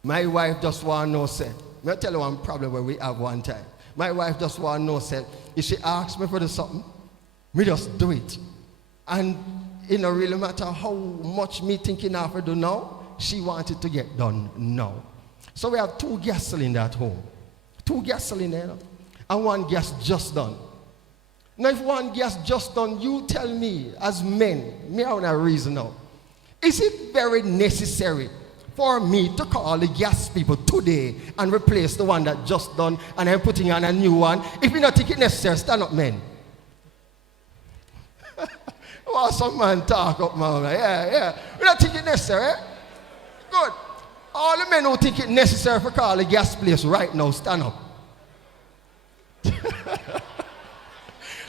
My wife just want to know, say, I'll tell you one problem where we have one time. My wife just want to know, say, if she asks me for do something, me just do it. And it don't really matter how much me thinking of her do now, she wanted to get done now. So we have 2 gas cylinders at home. 2 gas cylinders, and 1 gas just done. Now if 1 gas just done, you tell me, as men, me I want a reason now. Is it very necessary for me to call the gas people today and replace the one that just done and I'm putting on a new one? If you don't think it necessary, stand up, men. Well, some man talk up, man. Yeah. You don't think it necessary, eh? Good. All the men who think it necessary for call the gas place right now, stand up.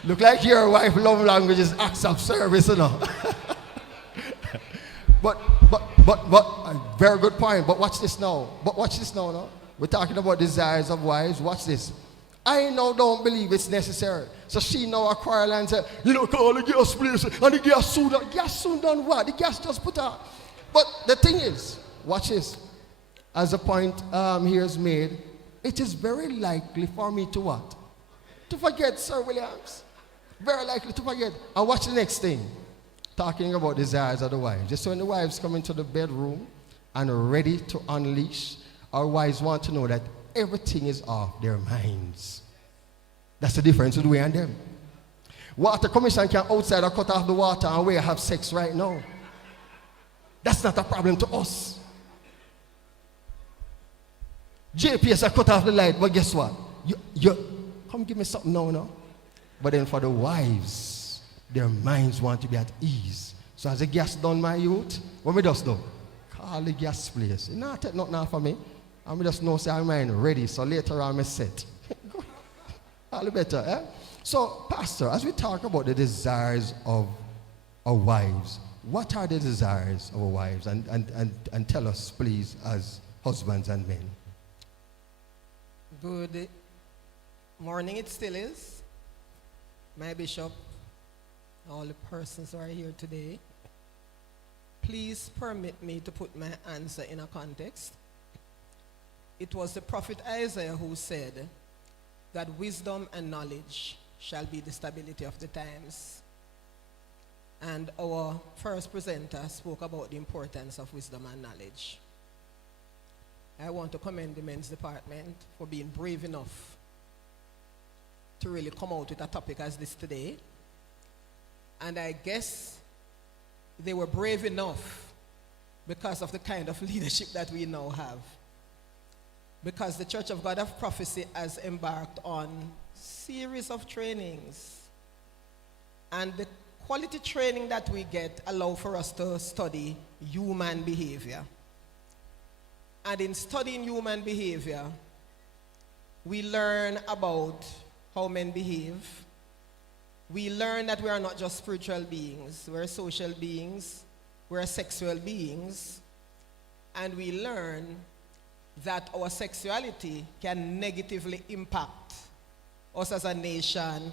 Look like your wife love language is acts of service, you know. But, very good point. But watch this now. No? We're talking about desires of wives. Watch this. I now don't believe it's necessary. So she now a quarrel and say, you know, call the gas place and the gas soon done. Gas soon done what? The gas just put out. But the thing is, watch this. As the point here is made, it is very likely for me to what? To forget, Sir Williams. Very likely to forget. And watch the next thing. Talking about desires of the wives. Just when the wives come into the bedroom and are ready to unleash, our wives want to know that everything is off their minds. That's the difference with we and them. Water Commission can outside or cut off the water and we have sex right now. That's not a problem to us. JPS cut off the light, but guess what? You come give me something now, no? But then for the wives, their minds want to be at ease. So as the gas done, my youth, what me just do? Call the gas place. It not take nothing for me. I me just know say I'm mind ready. So later on, I set. All the better, eh? So, Pastor, as we talk about the desires of our wives, what are the desires of our wives? And tell us, please, as husbands and men. Good morning, it still is. My bishop, all the persons who are here today, please permit me to put my answer in a context. It was the prophet Isaiah who said that wisdom and knowledge shall be the stability of the times. And our first presenter spoke about the importance of wisdom and knowledge. I want to commend the men's department for being brave enough to really come out with a topic as this today. And I guess they were brave enough because of the kind of leadership that we now have. Because the Church of God of Prophecy has embarked on a series of trainings. And the quality training that we get allow for us to study human behavior. And in studying human behavior, we learn about how men behave. We learn that we are not just spiritual beings, we're social beings, we're sexual beings, and we learn that our sexuality can negatively impact us as a nation,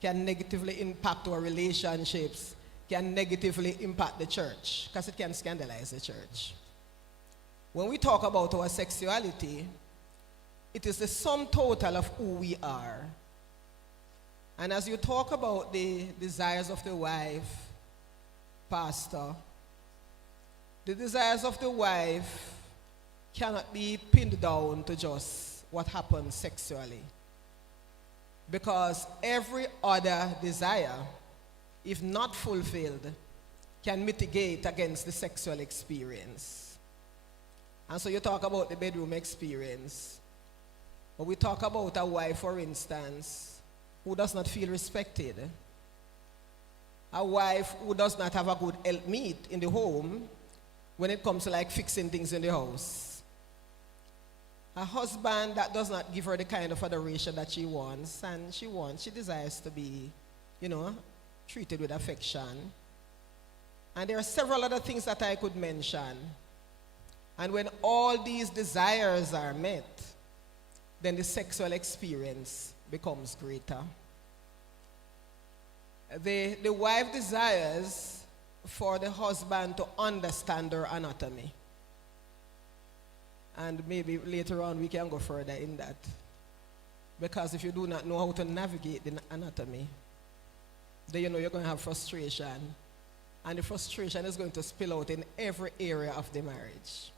can negatively impact our relationships, can negatively impact the church, because it can scandalize the church. When we talk about our sexuality, it is the sum total of who we are. And as you talk about the desires of the wife, Pastor, the desires of the wife cannot be pinned down to just what happens sexually. Because every other desire, if not fulfilled, can mitigate against the sexual experience. And so you talk about the bedroom experience. But we talk about a wife, for instance, who does not feel respected. A wife who does not have a good helpmeet in the home when it comes to like fixing things in the house. A husband that does not give her the kind of adoration that she wants, and she desires to be, treated with affection. And there are several other things that I could mention. And when all these desires are met, then the sexual experience becomes greater. The wife desires for the husband to understand her anatomy. And maybe later on we can go further in that. Because if you do not know how to navigate the anatomy, then you know you're going to have frustration. And the frustration is going to spill out in every area of the marriage.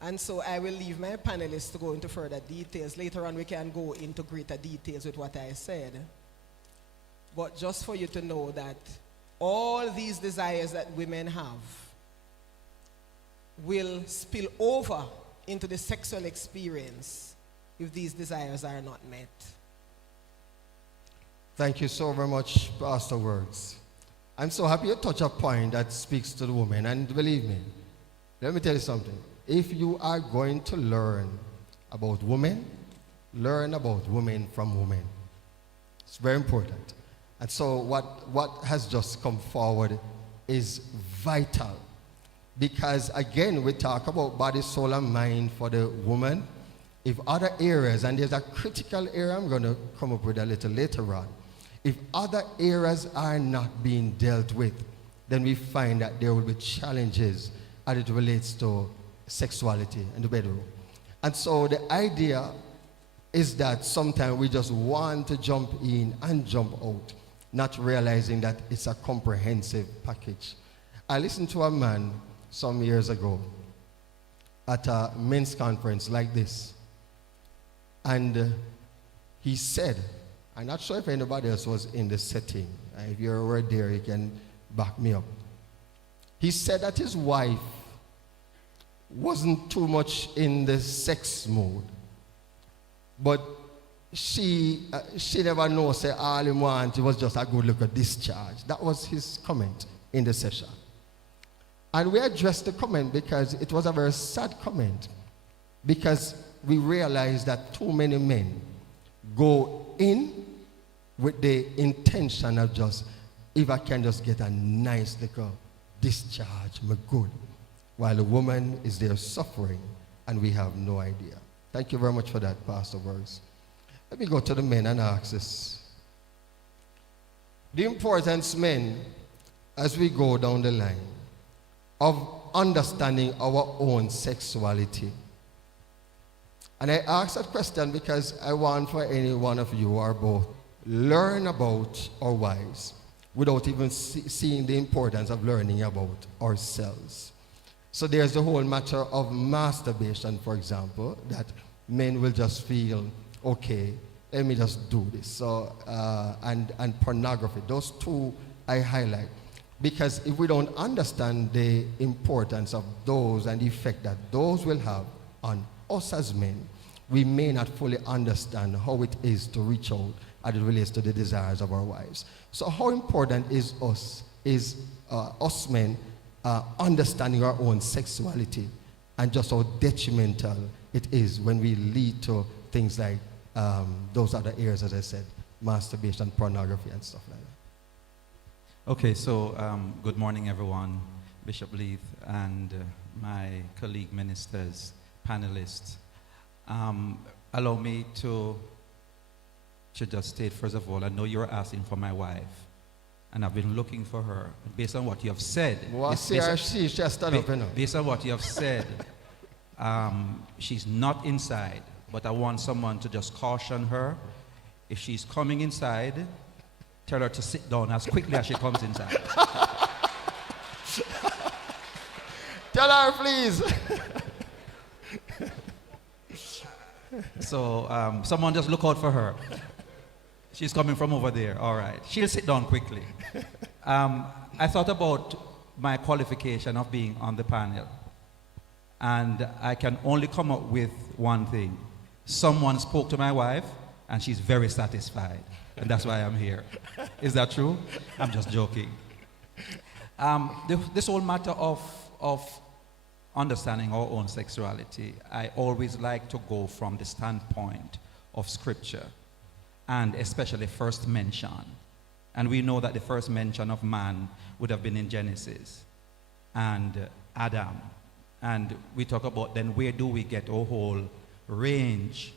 And so I will leave my panelists to go into further details. Later on we can go into greater details with what I said. But just for you to know that all these desires that women have will spill over into the sexual experience if these desires are not met. Thank you so very much, Pastor Worges. I'm so happy you touch a point that speaks to the woman. And believe me, let me tell you something. If you are going to learn about women, learn about women from women. It's very important. And so what has just come forward is vital. Because again, we talk about body, soul, and mind for the woman. If other areas, and there's a critical area I'm going to come up with a little later on. If other areas are not being dealt with, then we find that there will be challenges as it relates to sexuality in the bedroom. And so the idea is that sometimes we just want to jump in and jump out, not realizing that it's a comprehensive package. I listened to a man some years ago at a men's conference like this. And he said, I'm not sure if anybody else was in the setting. If you were there, you can back me up. He said that his wife wasn't too much in the sex mode. But she never knows, say, all he wanted was just a good look at discharge. That was his comment in the session. And we addressed the comment because it was a very sad comment. Because we realized that too many men go in with the intention of just, if I can just get a nice little discharge, me good. While the woman is there suffering and we have no idea. Thank you very much for that, Pastor Worges. Let me go to the men and ask this. The importance, men, as we go down the line, of understanding our own sexuality. And I ask that question because I want for any one of you or both learn about our wives without even seeing the importance of learning about ourselves. So there's the whole matter of masturbation, for example, that men will just feel, okay, let me just do this. So, and pornography, those two I highlight. Because if we don't understand the importance of those and the effect that those will have on us as men, we may not fully understand how it is to reach out as it relates to the desires of our wives. So how important is us men understanding our own sexuality and just how detrimental it is when we lead to things like those other areas, as I said, masturbation, pornography, and stuff like that. Okay, so good morning, everyone. Bishop Leith and my colleague ministers, panelists. Allow me to just state, first of all, I know you're asking for my wife, and I've been looking for her. Based on what you have said, based on what you have said, she's not inside, but I want someone to just caution her. If she's coming inside, tell her to sit down as quickly as she comes inside. Tell her, please. So someone just look out for her. She's coming from over there. All right. She'll sit down quickly. I thought about my qualification of being on the panel. And I can only come up with one thing. Someone spoke to my wife, and she's very satisfied. And that's why I'm here. Is that true? I'm just joking. This whole matter of understanding our own sexuality, I always like to go from the standpoint of Scripture, and especially first mention. And we know that the first mention of man would have been in Genesis and Adam. And we talk about then where do we get a whole range,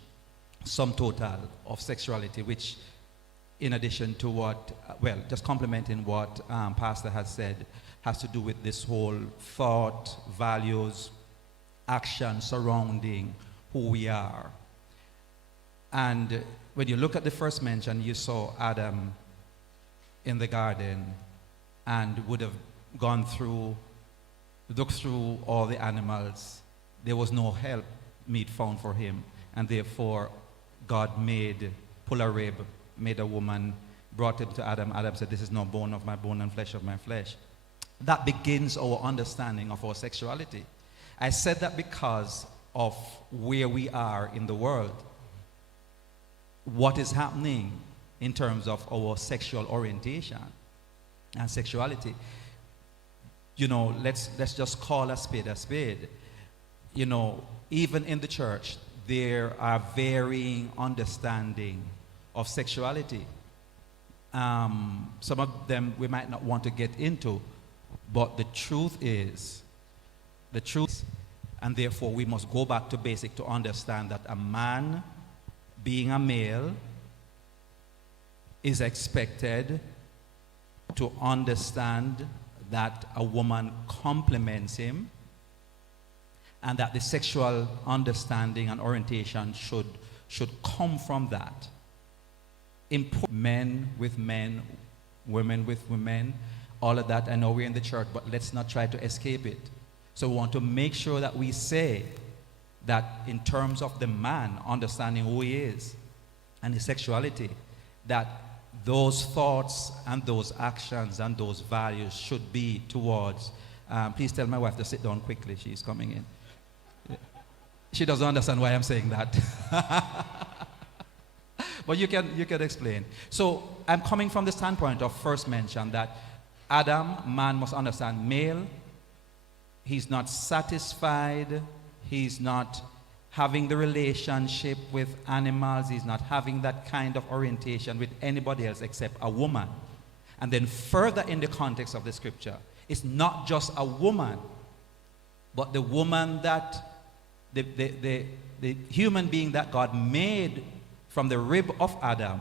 sum total of sexuality, which in addition to what, well, just complementing what Pastor has said, has to do with this whole thought, values, action surrounding who we are. And when you look at the first mention, you saw Adam in the garden and would have looked through all the animals. There was no help meet found for him. And therefore, God pull a rib, made a woman, brought him to Adam. Adam said, this is no bone of my bone and flesh of my flesh. That begins our understanding of our sexuality. I said that because of where we are in the world. What is happening in terms of our sexual orientation and sexuality. You know, let's just call a spade a spade. You know, even in the church, there are varying understanding of sexuality. Some of them we might not want to get into, but the truth is, and therefore we must go back to basic to understand that a man, being a male, is expected to understand that a woman complements him, and that the sexual understanding and orientation should come from that. Men with men, women with women, all of that. I know we're in the church, but let's not try to escape it. So we want to make sure that we say that in terms of the man understanding who he is and his sexuality, that those thoughts and those actions and those values should be towards, please tell my wife to sit down quickly, she's coming in. She doesn't understand why I'm saying that. But you can explain. So I'm coming from the standpoint of first mention that Adam, man must understand male, he's not satisfied, he's not having the relationship with animals, he's not having that kind of orientation with anybody else except a woman. And then further in the context of the scripture, it's not just a woman, but the woman that the human being that God made from the rib of Adam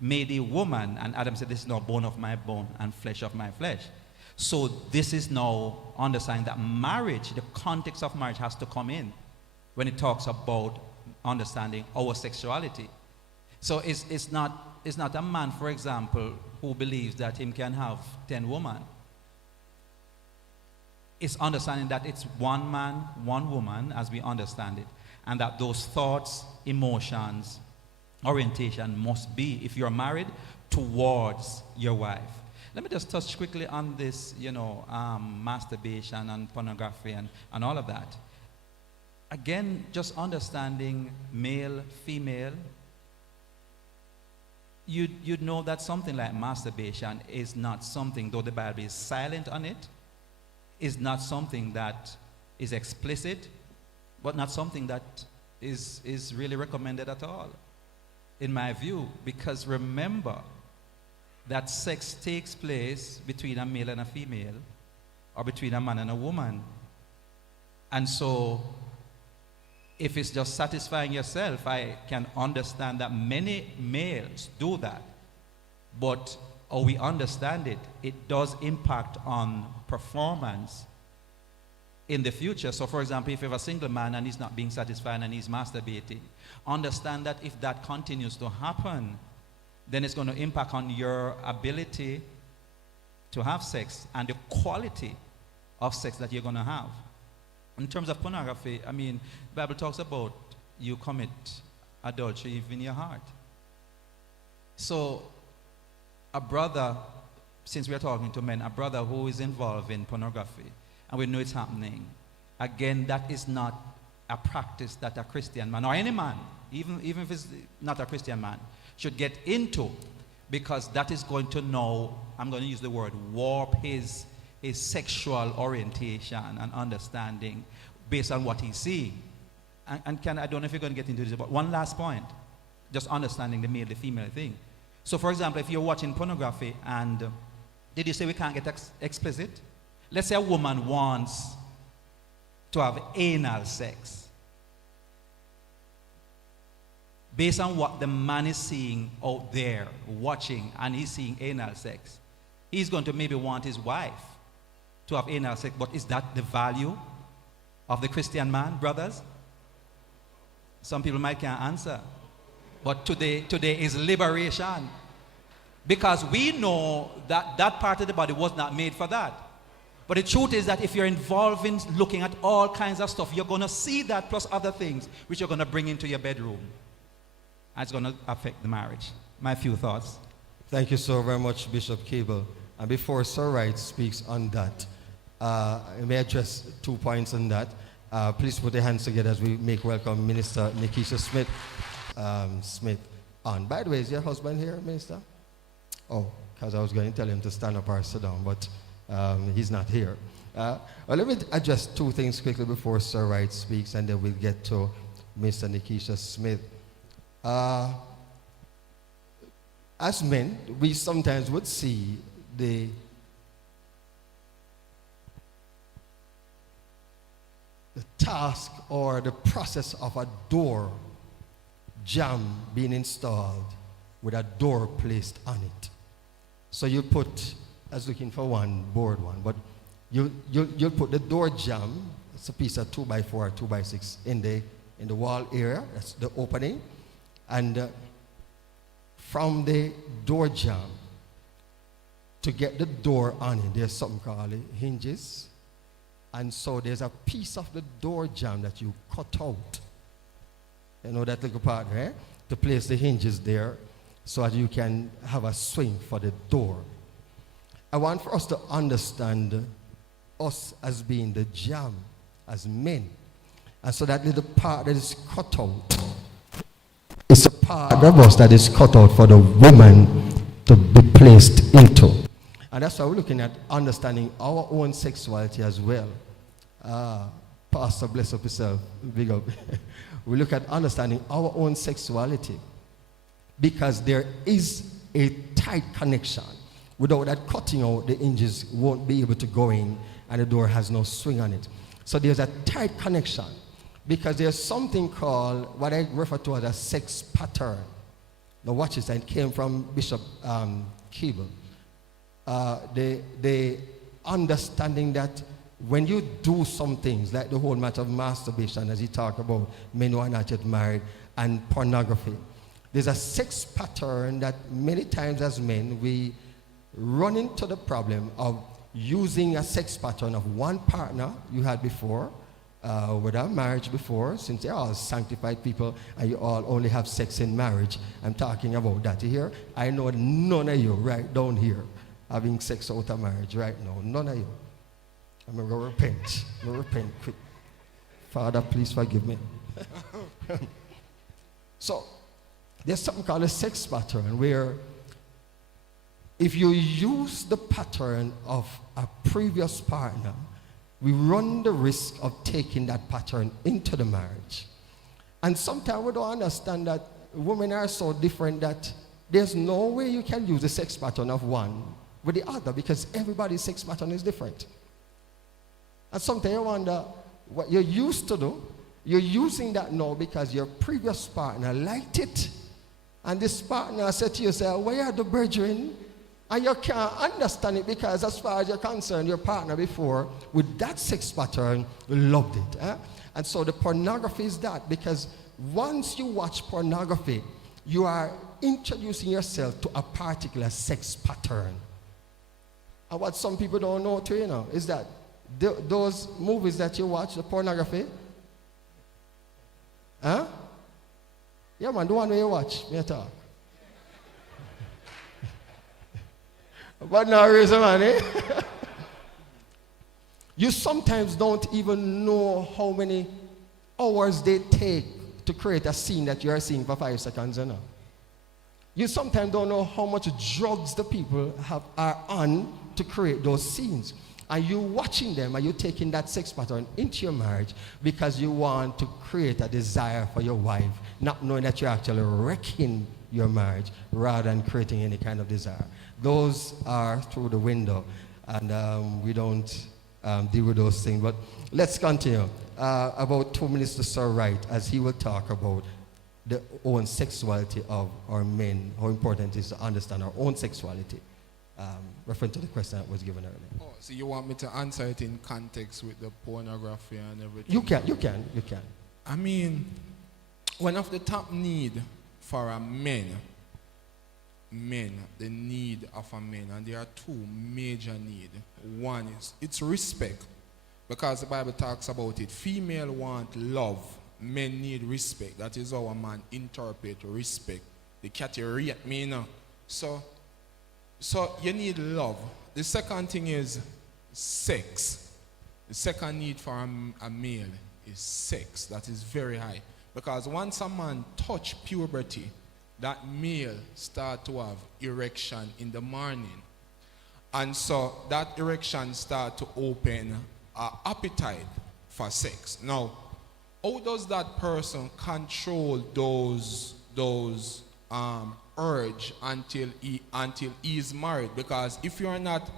made a woman, and Adam said, this is now bone of my bone and flesh of my flesh. So this is now understanding that marriage, the context of marriage has to come in when it talks about understanding our sexuality. So it's not a man, for example, who believes that him can have 10 women. It's understanding that it's one man, one woman, as we understand it, and that those thoughts, emotions, orientation must be, if you're married, towards your wife. Let me just touch quickly on this, masturbation and pornography and all of that. Again, just understanding male, female, you'd know that something like masturbation is not something, though the Bible is silent on it, is not something that is explicit, but not something that is really recommended at all, in my view, because remember that sex takes place between a male and a female, or between a man and a woman. And so, if it's just satisfying yourself, I can understand that many males do that. But how we understand it, it does impact on performance in the future. So for example, if you have a single man and he's not being satisfied and he's masturbating, understand that if that continues to happen, then it's going to impact on your ability to have sex and the quality of sex that you're going to have. In terms of pornography, I mean, the Bible talks about you commit adultery even in your heart. So a brother, since we are talking to men, a brother who is involved in pornography, and we know it's happening, again, that is not a practice that a Christian man, or any man, even if it's not a Christian man, should get into, because that is going to know, I'm going to use the word, warp his sexual orientation and understanding based on what he's seeing. And I don't know if you're going to get into this, but one last point, just understanding the male, the female thing. So for example, if you're watching pornography and, did you say we can't get explicit? Let's say a woman wants to have anal sex. Based on what the man is seeing out there, watching, and he's seeing anal sex, he's going to maybe want his wife to have anal sex, but is that the value of the Christian man, brothers? Some people might can't answer. But today is liberation. Because we know that that part of the body was not made for that. But the truth is that if you're involved in looking at all kinds of stuff, you're going to see that plus other things which you're going to bring into your bedroom. And it's going to affect the marriage. My few thoughts. Thank you so very much, Bishop Keeble. And before Sir Wright speaks on that, I may address 2 points on that. Please put your hands together as we make welcome Minister Nickeisha Smith on. By the way, is your husband here, Minister? Oh, because I was going to tell him to stand up or sit down, but he's not here. Well, let me address 2 things quickly before Sir Wright speaks, and then we'll get to Mr. Nickeisha Smith. As men, we sometimes would see the task or the process of a door jamb being installed with a door placed on it. So you put, I was looking for one, board one, but you'll put the door jamb, it's a piece of 2x4 or 2x6 in the wall area, that's the opening, and from the door jamb to get the door on it, there's something called hinges. And so there's a piece of the door jamb that you cut out. You know that little part, right? To place the hinges there so that you can have a swing for the door. I want for us to understand us as being the jamb, as men. And so that little part that is cut out, it's a part of us that is cut out for the woman to be placed into. And that's why we're looking at understanding our own sexuality as well. Pastor, bless up yourself. Big up. We look at understanding our own sexuality because there is a tight connection. Without that cutting out, the hinges won't be able to go in and the door has no swing on it. So there's a tight connection because there's something called what I refer to as a sex pattern. Now watch this, and it came from Bishop Keeble. The understanding that when you do some things, like the whole matter of masturbation, as he talked about, men who are not yet married, and pornography, there's a sex pattern that many times as men, we run into the problem of using a sex pattern of one partner you had before, without marriage before, since they're all sanctified people and you all only have sex in marriage. I'm talking about that here. I know none of you right down here having sex out of marriage right now. None of you. I'm going to repent. I'm going to repent quick. Father, please forgive me. So, there's something called a sex pattern where if you use the pattern of a previous partner, we run the risk of taking that pattern into the marriage. And sometimes we don't understand that women are so different that there's no way you can use the sex pattern of one with the other because everybody's sex pattern is different. And sometimes you wonder what you used to do. You're using that now because your previous partner liked it. And this partner said to you, say, where are the brethren? And you can't understand it because as far as you're concerned, your partner before, with that sex pattern, loved it. Eh? And so the pornography is that because once you watch pornography, you are introducing yourself to a particular sex pattern. And what some people don't know too, you know, is that those movies that you watch, the pornography, huh? Yeah, man, the one where you watch, me talk. But no reason, man, eh? You sometimes don't even know how many hours they take to create a scene that you are seeing for 5 seconds, you know. You sometimes don't know how much drugs the people are on to create those scenes. And you watching them and you taking that sex pattern into your marriage because you want to create a desire for your wife, not knowing that you're actually wrecking your marriage rather than creating any kind of desire. Those are through the window, and we don't deal with those things. But let's continue. About 2 minutes to Sir Wright, as he will talk about the own sexuality of our men, how important it is to understand our own sexuality. referring to the question that was given earlier. Oh, so you want me to answer it in context with the pornography and everything? You can. I mean, one of the top need for a men, the need of a man, and there are two major needs. One is, it's respect, because the Bible talks about it. Female want love, men need respect. That is how a man interpret respect. The category, me now. So you need love. The second thing is sex. The second need for a male is sex. That is very high. Because once a man touch puberty, that male start to have erection in the morning. And so that erection start to open an appetite for sex. Now, how does that person control those urge until he is married? Because if you are not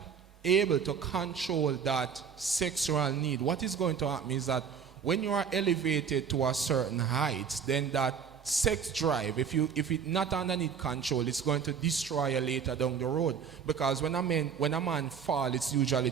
able to control that sexual need, what is going to happen is that when you are elevated to a certain height, then that sex drive, if it not underneath control, it's going to destroy you later down the road. Because when a man fall, it's usually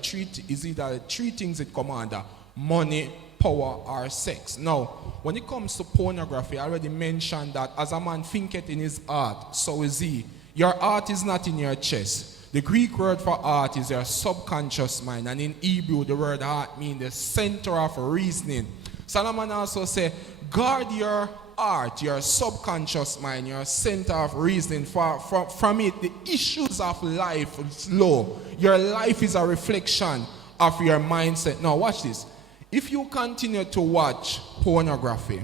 either three things it come under: money, power, or sex. Now, when it comes to pornography, I already mentioned that as a man thinketh in his heart, so is he. Your heart is not in your chest. The Greek word for heart is your subconscious mind, and in Hebrew, the word heart means the center of reasoning. Solomon also said, guard your heart, your subconscious mind, your center of reasoning. From it, the issues of life flow. Your life is a reflection of your mindset. Now, watch this. If you continue to watch pornography,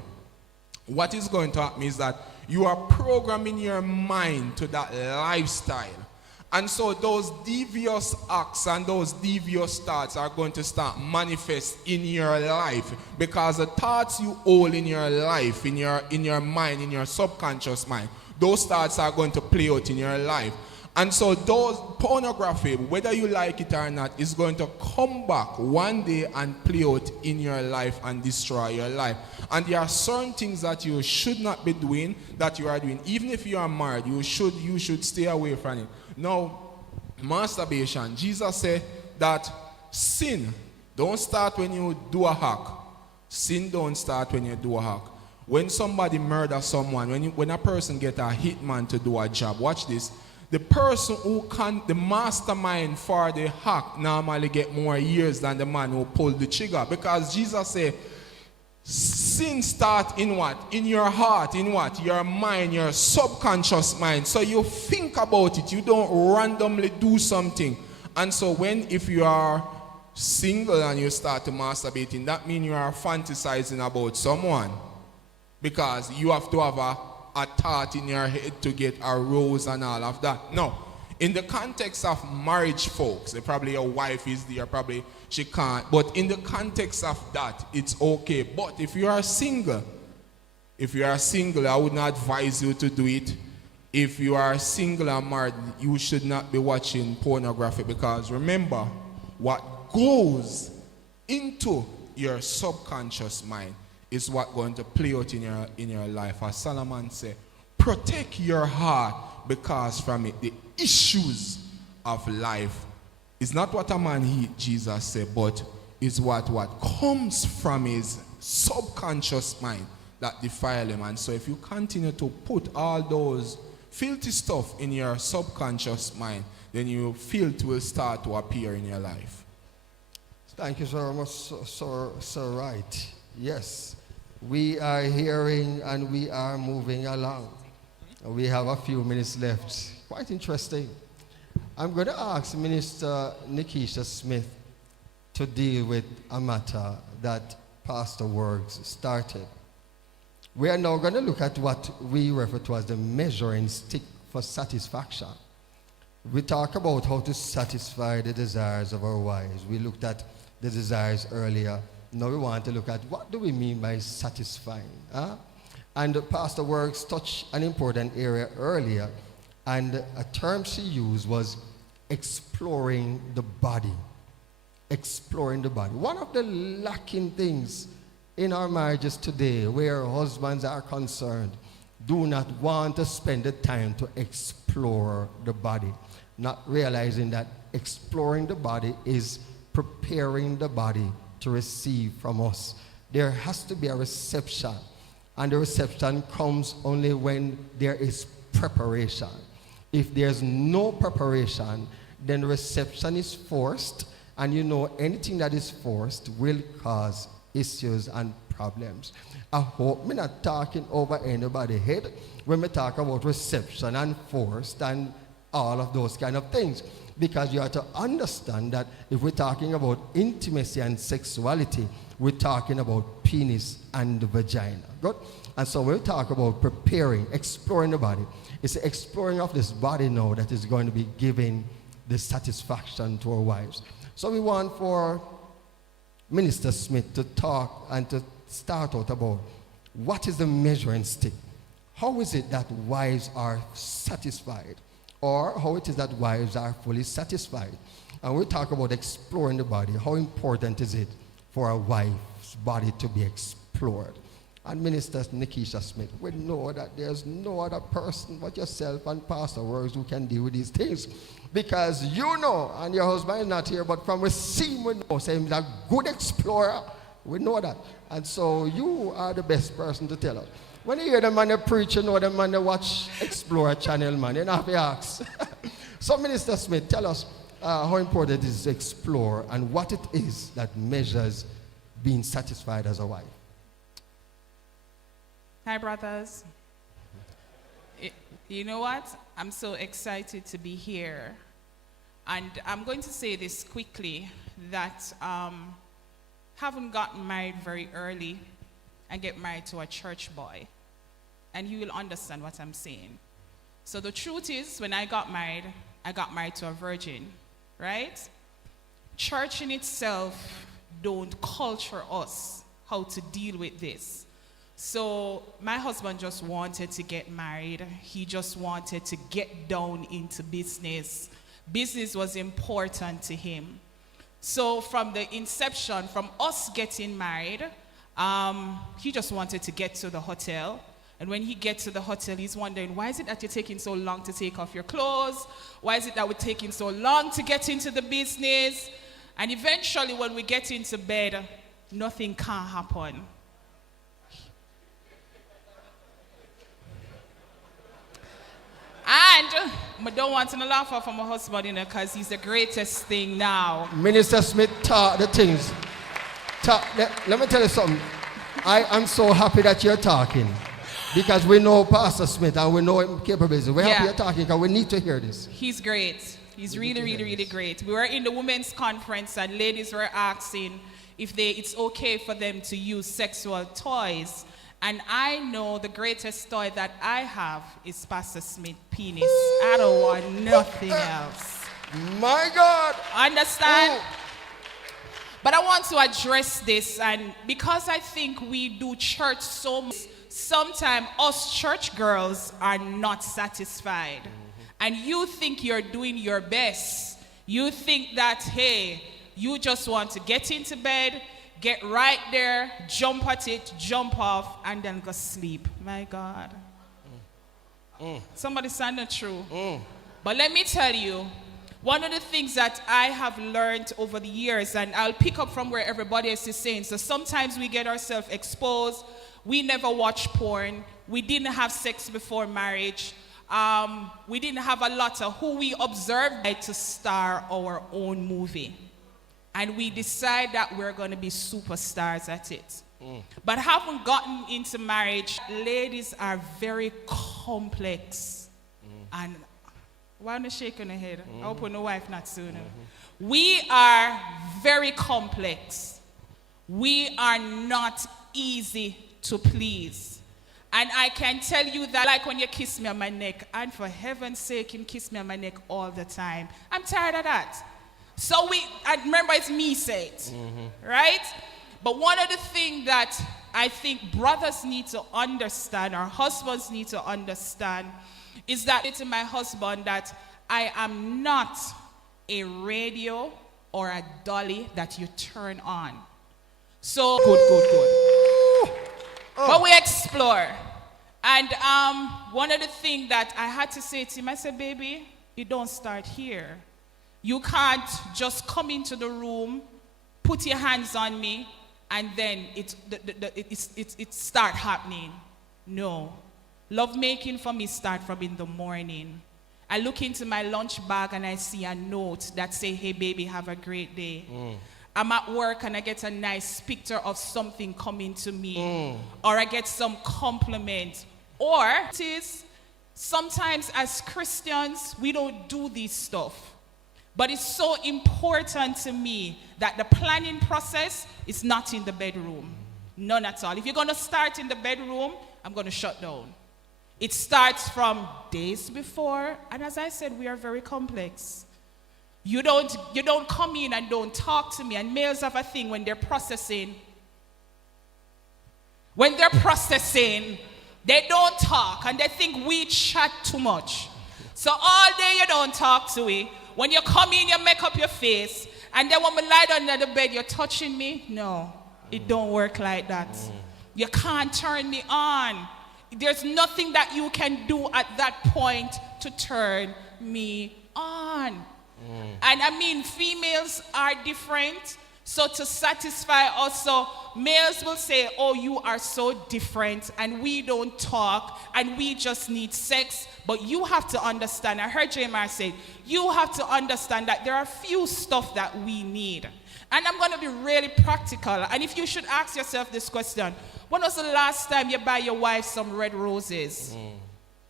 what is going to happen is that you are programming your mind to that lifestyle. And so those devious acts and those devious thoughts are going to start manifest in your life, because the thoughts you hold in your life, in your mind, in your subconscious mind, those thoughts are going to play out in your life. And so those pornography, whether you like it or not, is going to come back one day and play out in your life and destroy your life. And there are certain things that you should not be doing that you are doing. Even if you are married, you should stay away from it. Now, masturbation, Jesus said that sin don't start when you do a hack. Sin don't start when you do a hack. When somebody murders someone, when a person get a hitman to do a job, watch this. The person who the mastermind for the hack normally get more years than the man who pulled the trigger. Because Jesus said, sin starts in what? In your heart, in what? Your mind, your subconscious mind. So you think about it. You don't randomly do something. And so if you are single and you start to masturbating, that means you are fantasizing about someone. Because you have to have a thought in your head to get a rose and all of that. No. In the context of marriage, folks, probably your wife is there, probably she can't. But in the context of that, it's okay. But if you are single, I would not advise you to do it. If you are single and married, you should not be watching pornography, because remember, what goes into your subconscious mind is what going to play out in your life. As Solomon said, protect your heart, because from it the issues of life is not what a man eat, Jesus said, but is what comes from his subconscious mind that defile him. And so if you continue to put all those filthy stuff in your subconscious mind, then your filth will start to appear in your life. Thank you so much, Sir Wright. Yes, we are hearing and we are moving along. We have a few minutes left. Quite interesting. I'm going to ask Minister Nickeisha Smith to deal with a matter that Pastor Worges started. We are now going to look at what we refer to as the measuring stick for satisfaction. We talk about how to satisfy the desires of our wives. We looked at the desires earlier. Now we want to look at what do we mean by satisfying. And Pastor Worges touched an important area earlier, and a term she used was exploring the body. Exploring the body. One of the lacking things in our marriages today, where husbands are concerned, do not want to spend the time to explore the body. not realizing that exploring the body is preparing the body to receive from us. There has to be a reception, and the reception comes only when there is preparation. If there's no preparation, then reception is forced, and you know anything that is forced will cause issues and problems. I hope I'm not talking over anybody's head when we talk about reception and forced and all of those kind of things. Because you have to understand that if we're talking about intimacy and sexuality, we're talking about penis and the vagina. Good? And so when we talk about preparing, exploring the body, it's the exploring of this body now that is going to be giving the satisfaction to our wives. So we want for Minister Smith to talk and to start out about what is the measuring stick. How is it that wives are satisfied? Or how it is that wives are fully satisfied? And we talk about exploring the body. How important is it for a wife's body to be explored? And Minister Nickeisha Smith, we know that there's no other person but yourself and Pastor Worges who can deal with these things. Because you know, and your husband is not here, but from we see him, we know, say he's a good explorer. We know that. And so you are the best person to tell us. When you hear the man preach, you know the man they watch Explorer channel, man. You don't have to ask. So Minister Smith, tell us how important it is to explore and what it is that measures being satisfied as a wife. Hi, brothers. You know what? I'm so excited to be here. And I'm going to say this quickly, that haven't gotten married very early and get married to a church boy. And you will understand what I'm saying. So the truth is, when I got married to a virgin, right? Church in itself don't culture us how to deal with this. So my husband just wanted to get married. He just wanted to get down into business. Business was important to him. So from the inception, from us getting married, he just wanted to get to the hotel. And when he gets to the hotel, he's wondering, why is it that you're taking so long to take off your clothes? Why is it that we're taking so long to get into the business? And eventually, when we get into bed, nothing can happen. And I don't want to laugh off of my husband, you know, because he's the greatest thing now. Minister Smith taught the things. Let me tell you something. I am so happy that you're talking. Because we know Pastor Smith and we know him capable. We're happy you're talking because we need to hear this. He's great. He's really great. We were in the women's conference and ladies were asking if it's okay for them to use sexual toys. And I know the greatest toy that I have is Pastor Smith penis. I don't want nothing else. My God. Understand? But I want to address this, and because I think we do church so much, sometimes us church girls are not satisfied. And you think you're doing your best. You think that, hey, you just want to get into bed, get right there, jump at it, jump off, and then go sleep. My God. Somebody sound not true. But let me tell you, one of the things that I have learned over the years, and I'll pick up from where everybody else is saying, so sometimes we get ourselves exposed. We never watch porn. We didn't have sex before marriage. We didn't have a lot of who we observed to star our own movie. And we decide that we're going to be superstars at it. But having gotten into marriage, ladies are very complex. And why are you shaking your head? I hope no wife not sooner. We are very complex. We are not easy to please. And I can tell you that, like when you kiss me on my neck, and for heaven's sake, you kiss me on my neck all the time. I'm tired of that. So I remember it's me say it, right? But one of the things that I think brothers need to understand, or husbands need to understand, is that it's my husband that I am not a radio or a dolly that you turn on. So good. But we explore. And one of the things that I had to say to him, I said, baby, it don't start here. You can't just come into the room, put your hands on me, and then it start happening. No. Love making for me start from in the morning. I look into my lunch bag and I see a note that say, hey baby, have a great day. I'm at work and I get a nice picture of something coming to me. Or I get some compliment. Or it is sometimes as Christians, we don't do this stuff. But it's so important to me that the planning process is not in the bedroom. None at all. If you're going to start in the bedroom, I'm going to shut down. It starts from days before. And as I said, we are very complex. You don't come in and don't talk to me. And males have a thing when they're processing. When they're processing, they don't talk. And they think we chat too much. So all day you don't talk to me. When you come in, you make up your face. And then when we lie down under the bed, you're touching me. No, it don't work like that. You can't turn me on. There's nothing that you can do at that point to turn me on. And I mean, females are different. So to satisfy also, males will say, oh, you are so different and we don't talk and we just need sex. But you have to understand, I heard Jamar say, you have to understand that there are few stuff that we need. And I'm going to be really practical. And if you should ask yourself this question, when was the last time you buy your wife some red roses?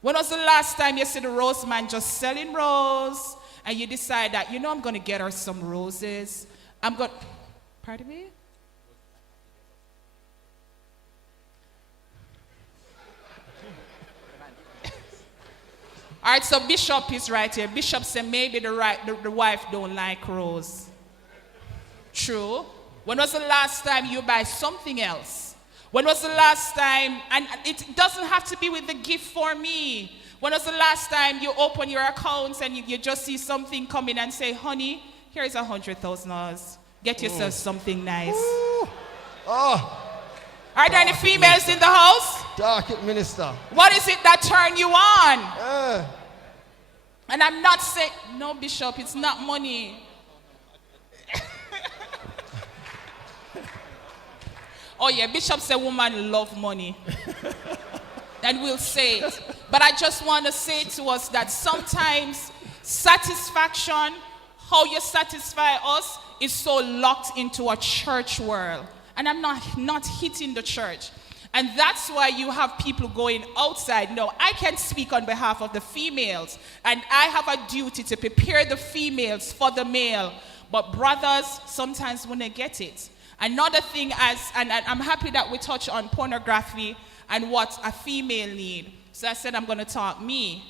When was the last time you see the rose man just selling rose and you decide that, you know, I'm going to get her some roses. Pardon me? All right, so Bishop is right here. Bishop said maybe the wife don't like rose. True. When was the last time you buy something else? When was the last time, and it doesn't have to be with the gift for me. When was the last time you open your accounts and you just see something coming and say, honey, here's $100,000. Get yourself something nice. Are there any females in the house? Dark it, minister. What is it that turn you on? And I'm not saying, no, Bishop, it's not money. Oh yeah, Bishop said women love money. And we'll say it. But I just want to say to us that sometimes satisfaction, how you satisfy us, is so locked into a church world. And I'm not hitting the church. And that's why you have people going outside. No, I can speak on behalf of the females. And I have a duty to prepare the females for the male. But brothers sometimes want to get it. Another thing, and I'm happy that we touch on pornography and what a female need. So I said I'm going to talk me.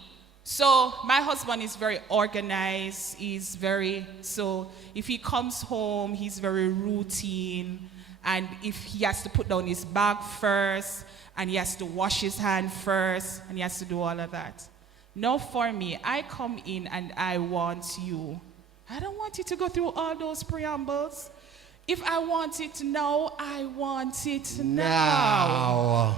So my husband is very organized. So if he comes home, he's very routine. And if he has to put down his bag first, and he has to wash his hand first, and he has to do all of that. No, for me, I come in and I want you. I don't want you to go through all those preambles. If I want it now, I want it now.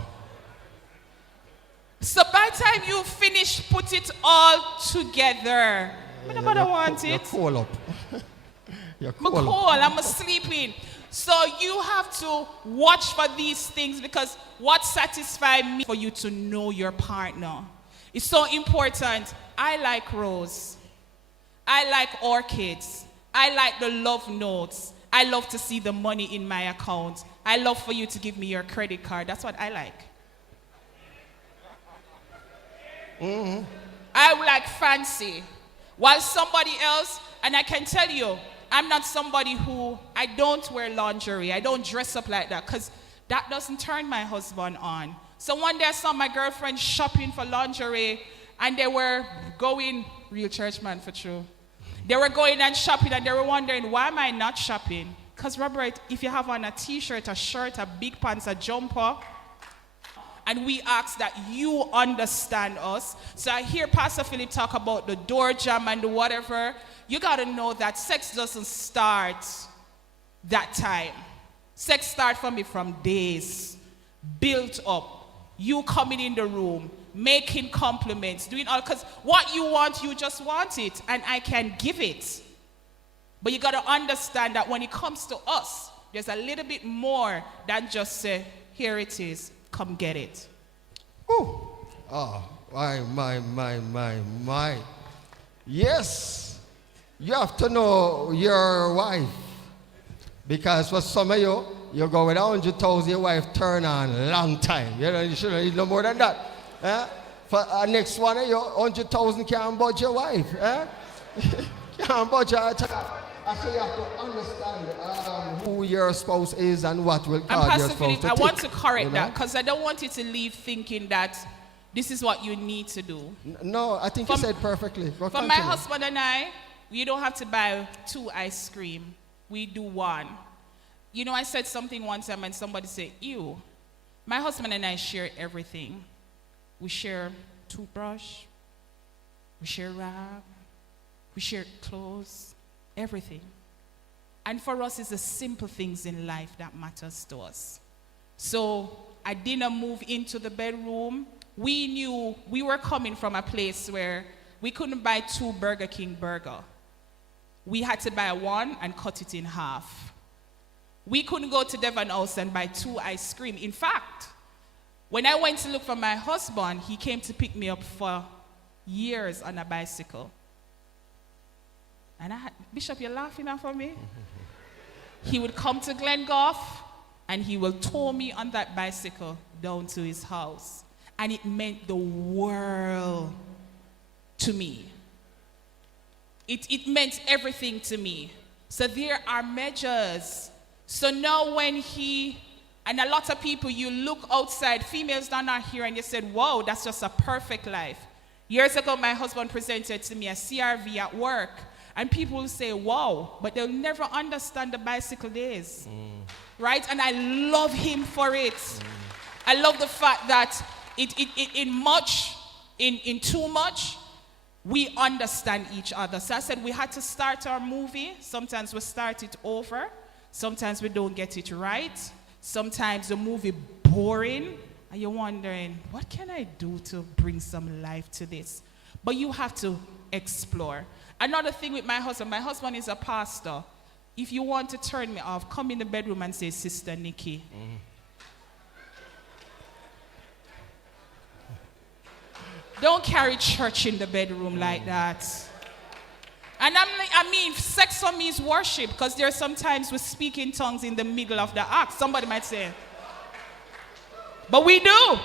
So by the time you finish, put it all together. I want it. You're cool up. You're cool. I'm cool. I'm sleeping. So you have to watch for these things, because what satisfies me for you to know your partner. It's so important. I like rose. I like orchids. I like the love notes. I love to see the money in my account. I love for you to give me your credit card. That's what I like. I like fancy. While somebody else, and I can tell you, I'm not somebody who, I don't wear lingerie. I don't dress up like that, because that doesn't turn my husband on. So one day I saw my girlfriend shopping for lingerie, and they were going, real church man for true. They were going and shopping, and they were wondering, why am I not shopping? Because Robert, if you have on a t-shirt, a shirt, a big pants, a jumper, and we ask that you understand us. So I hear Pastor Phillip talk about the door jam and the whatever. You got to know that sex doesn't start that time. Sex starts for me from days, built up. You coming in the room, making compliments, doing all, because what you want, you just want it, and I can give it. But you got to understand that when it comes to us, there's a little bit more than just say, here it is, come get it. Ooh. Oh, my. Yes, you have to know your wife. Because for some of you, you go with 100,000, your wife turn on long time. You know, you shouldn't need no more than that. For next one of you, 100,000 can't budge your wife. Can't budge her at all. So you have to understand who your spouse is and what will cause your spouse Phillip, to I take, want to correct you know? that because I don't want you to leave thinking that this is what you need to do. No, I think you said perfectly. Go For my continue. husband and I, you don't have to buy 2 ice cream. We do 1. You know, I said something one time and somebody said, ew. My husband and I share everything. We share toothbrush. We share rag. We share clothes. Everything. And for us, it's the simple things in life that matters to us. So I didn't move into the bedroom. We knew we were coming from a place where we couldn't buy 2 Burger King burger. We had to buy 1 and cut it in half. We couldn't go to Devon House and buy 2 ice cream. In fact, when I went to look for my husband, he came to pick me up for years on a bicycle. And Bishop, you're laughing at for me? He would come to Glengoff and he will tow me on that bicycle down to his house. And it meant the world to me. It meant everything to me. So there are measures. So now when and a lot of people, you look outside, females that are not here, and you said, wow, that's just a perfect life. Years ago, my husband presented to me a CRV at work. And people will say, wow, but they'll never understand the bicycle days. Right? And I love him for it. I love the fact that in too much, we understand each other. So I said we had to start our movie. Sometimes we start it over. Sometimes we don't get it right. Sometimes the movie boring. And you're wondering, what can I do to bring some life to this? But you have to explore. Another thing with my husband is a pastor. If you want to turn me off, come in the bedroom and say, Sister Nikki. Don't carry church in the bedroom like that. And sex for me is worship, because there are sometimes we speak in tongues in the middle of the act. Somebody might say, but we do.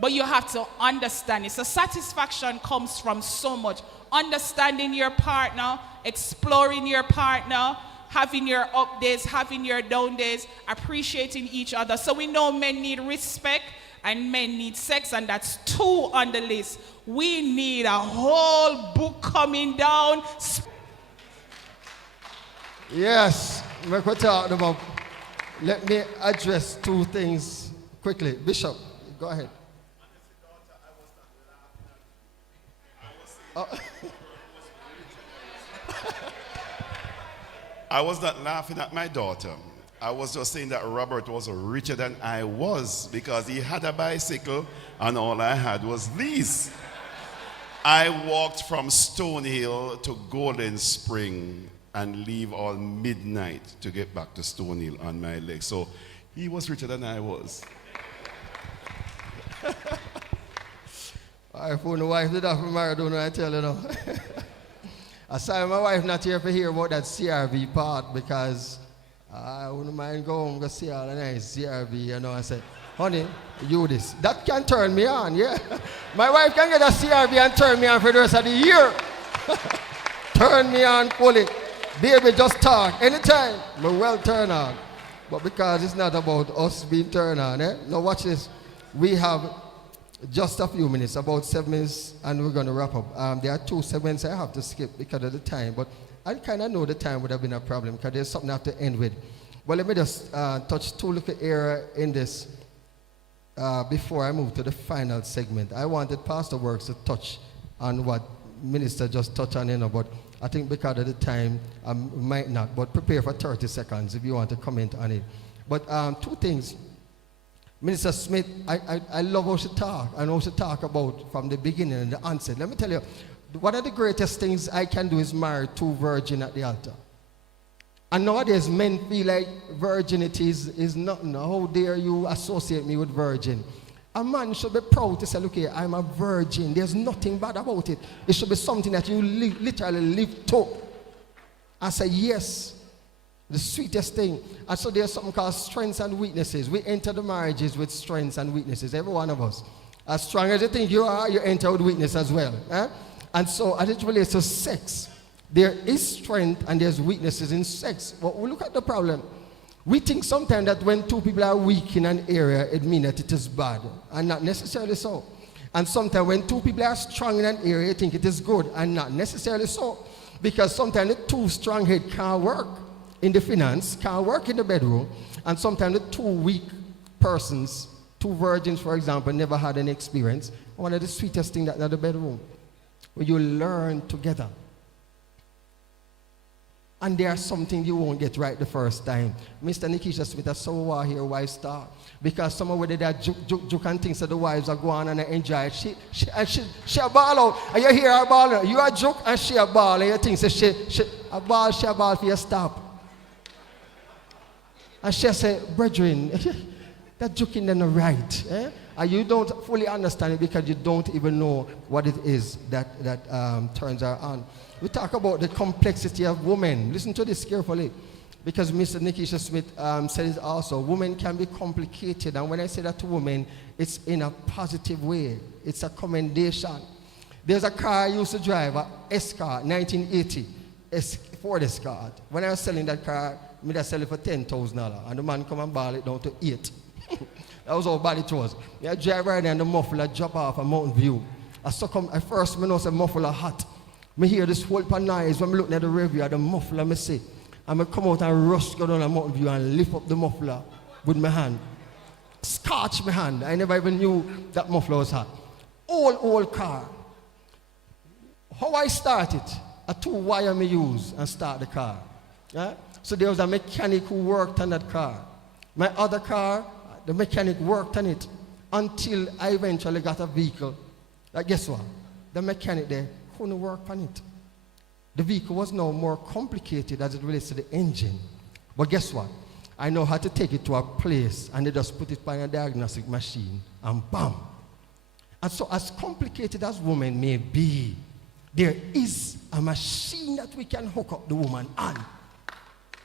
But you have to understand it. So satisfaction comes from so much. Understanding your partner, exploring your partner, having your up days, having your down days, appreciating each other. So we know men need respect and men need sex, and that's 2 on the list. We need a whole book coming down. Yes, we're talking about. Let me address 2 things quickly. Bishop, go ahead. I was not laughing at my daughter. I was just saying that Robert was richer than I was because he had a bicycle and all I had was these. I walked from Stonehill to Golden Spring and leave all midnight to get back to Stonehill on my legs. So he was richer than I was. If my wife did that for married, don't know I tell you now. I saw my wife not here to hear about that CRV part because I wouldn't mind going to see all the nice CRV, you know. I said, honey, you this. That can turn me on, yeah. My wife can get a CRV and turn me on for the rest of the year. Turn me on fully. Baby, just talk. Anytime, but well turn on. But because it's not about us being turned on, Now watch this. We have just a few minutes, about 7 minutes, and we're going to wrap up. There are 2 segments I have to skip because of the time, but I kind of know the time would have been a problem because there's something I have to end with. But let me just touch 2 little areas in this before I move to the final segment. I wanted Pastor Works to touch on what Minister just touched on, but I think because of the time, I might not, but prepare for 30 seconds if you want to comment on it. But 2 things. Minister Smith, I love how she talk and how she talk about from the beginning and the onset. Let me tell you, one of the greatest things I can do is marry two virgins at the altar. And nowadays, men feel like virginity is nothing. How dare you associate me with virgin? A man should be proud to say, look here, I'm a virgin. There's nothing bad about it. It should be something that you literally live to. I say, yes, the sweetest thing. And so there's something called strengths and weaknesses. We enter the marriages with strengths and weaknesses, every one of us. As strong as you think you are, you enter with weakness as well. Eh? And so as it relates to sex, there is strength and there's weaknesses in sex. But we look at the problem. We think sometimes that when two people are weak in an area, it means that it is bad, and not necessarily so. And sometimes when two people are strong in an area, you think it is good, and not necessarily so. Because sometimes the two strong head can't work in the finance, can't work in the bedroom, and sometimes the two weak persons, two virgins, for example, never had an experience. One of the sweetest things in the bedroom, where you learn together. And there's something you won't get right the first time. Mr. Nickeisha Smith has so why here, why start? Because some of whether that juke and things that the wives are going and enjoy it. She a ball out. And you hear her ball out. You a joke and she a ball. And you think she a ball for you stop. And she say, brethren, that joking is not right. Eh? And you don't fully understand it because you don't even know what it is that turns her on. We talk about the complexity of women. Listen to this carefully, because Mr. Nickeisha Smith said it also. Women can be complicated, and when I say that to women, it's in a positive way. It's a commendation. There's a car I used to drive, a Escort, 1980, Ford Escort. When I was selling that car, I just sell it for $10,000, and the man come and ball it down to $8,000. That was how bad it was. I drive right there and the muffler drop off a Mountain View. I first know the muffler hot. I hear this whole noise when I'm looking at the review, the muffler, I see. And I come out and rush, go down a Mountain View and lift up the muffler with my hand. Scotch my hand. I never even knew that muffler was hot. Old car. How I started, a 2-wire me use and start the car. Yeah? So there was a mechanic who worked on that car. My other car, the mechanic worked on it until I eventually got a vehicle. Guess what? The mechanic there couldn't work on it. The vehicle was now more complicated as it relates to the engine. But guess what? I know how to take it to a place and they just put it by a diagnostic machine and bam. And so as complicated as women may be, there is a machine that we can hook up the woman on.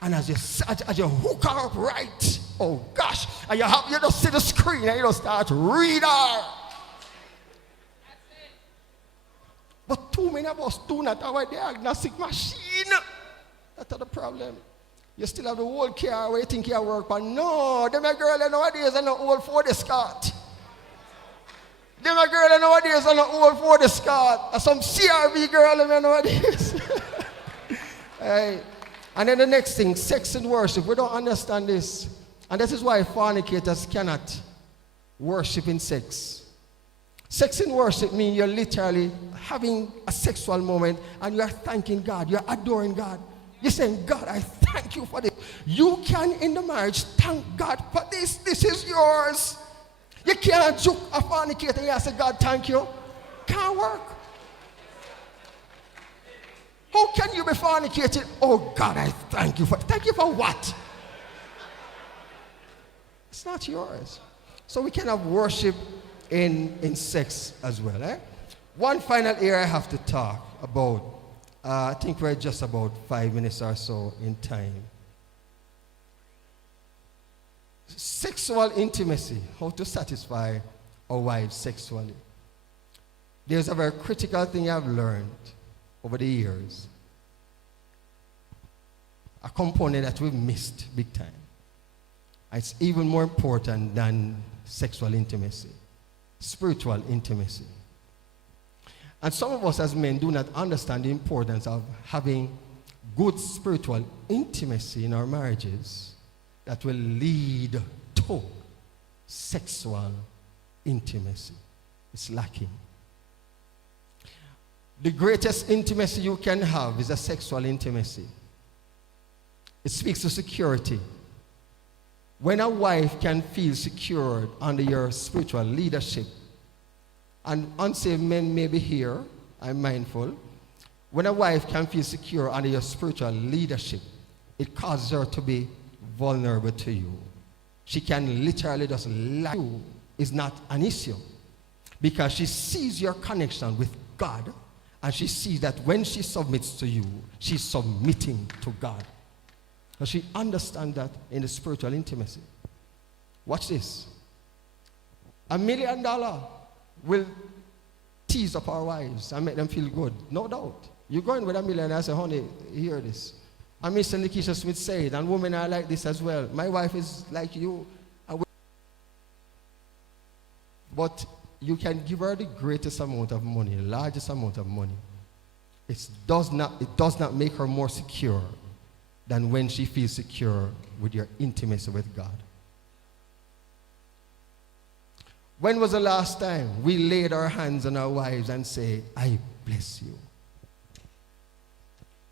And as you hook her up right, oh gosh, and you just see the screen and you just start to read her. But too many of us do not have a diagnostic machine. That's the problem. You still have the old car where you think you work, but no, them a girl nowadays are not old Ford Escort. Them a girl nowadays are not old Ford Escort. And some CRV girl nowadays. Hey. And then the next thing, sex and worship. We don't understand this. And this is why fornicators cannot worship in sex. Sex and worship means you're literally having a sexual moment and you are thanking God. You're adoring God. You're saying, God, I thank you for this. You can, in the marriage, thank God for this. This is yours. You can't joke a fornicator and you say, God, thank you. Can't work. How can you be fornicating? Oh, God, I thank you for. Thank you for what? It's not yours. So we can have worship in sex as well. Eh? One final area I have to talk about. I think we're just about 5 minutes or so in time. Sexual intimacy. How to satisfy our wives sexually. There's a very critical thing I've learned over the years. A component that we've missed big time. It's even more important than sexual intimacy. Spiritual intimacy. And some of us as men do not understand the importance of having good spiritual intimacy in our marriages that will lead to sexual intimacy. It's lacking. The greatest intimacy you can have is a sexual intimacy. It speaks to security. When a wife can feel secured under your spiritual leadership, and unsaved men may be here, I'm mindful. When a wife can feel secure under your spiritual leadership, it causes her to be vulnerable to you. She can literally just lie. You is not an issue because she sees your connection with God, and she sees that when she submits to you, she's submitting to God. And she understands that in the spiritual intimacy. Watch this. $1 million will tease up our wives and make them feel good. No doubt. You go in with $1 million and I say, honey, hear this. And Mr. Nickeisha Smith said, and women are like this as well. My wife is like you. But you can give her the greatest amount of money, the largest amount of money. It does not make her more secure than when she feels secure with your intimacy with God. When was the last time we laid our hands on our wives and say, I bless you,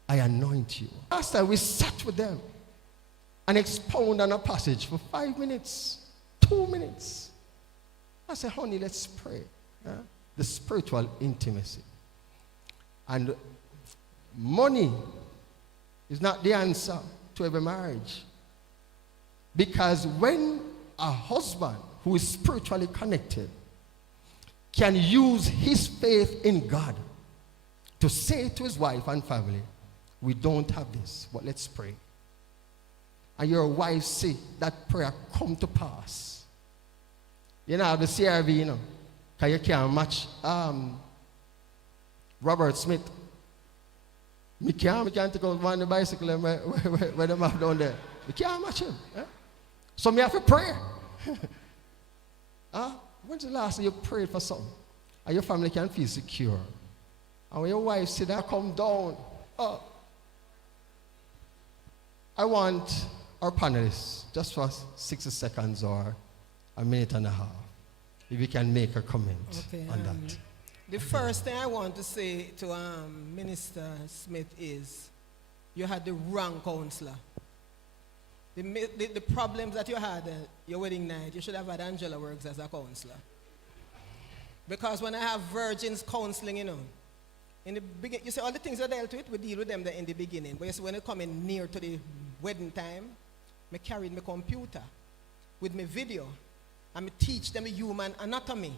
I anoint you? Last time we sat with them and expound on a passage for 5 minutes, 2 minutes. I said, honey, let's pray. The spiritual intimacy. And money is not the answer to every marriage. Because when a husband who is spiritually connected can use his faith in God to say to his wife and family, we don't have this, but let's pray. And your wife see that prayer come to pass. You know, the CRV, you know, because you can't match Robert Smith. Me can't take out one the bicycle where them have down there. We can't match him. Eh? So me have to pray. When's the last time you prayed for something? And your family can feel secure. And when your wife said that, come down. I want our panelists, just for 60 seconds or a minute and a half, if we can make a comment on that. The first thing I want to say to Minister Smith is, you had the wrong counselor. The problems that you had your wedding night, you should have had Angella Worges as a counselor. Because when I have virgins counseling, you know, in the beginning, you see all the things you dealt with, we deal with them there in the beginning. But you see, when it coming near to the wedding time, I carried my computer with my video, and I teach them human anatomy,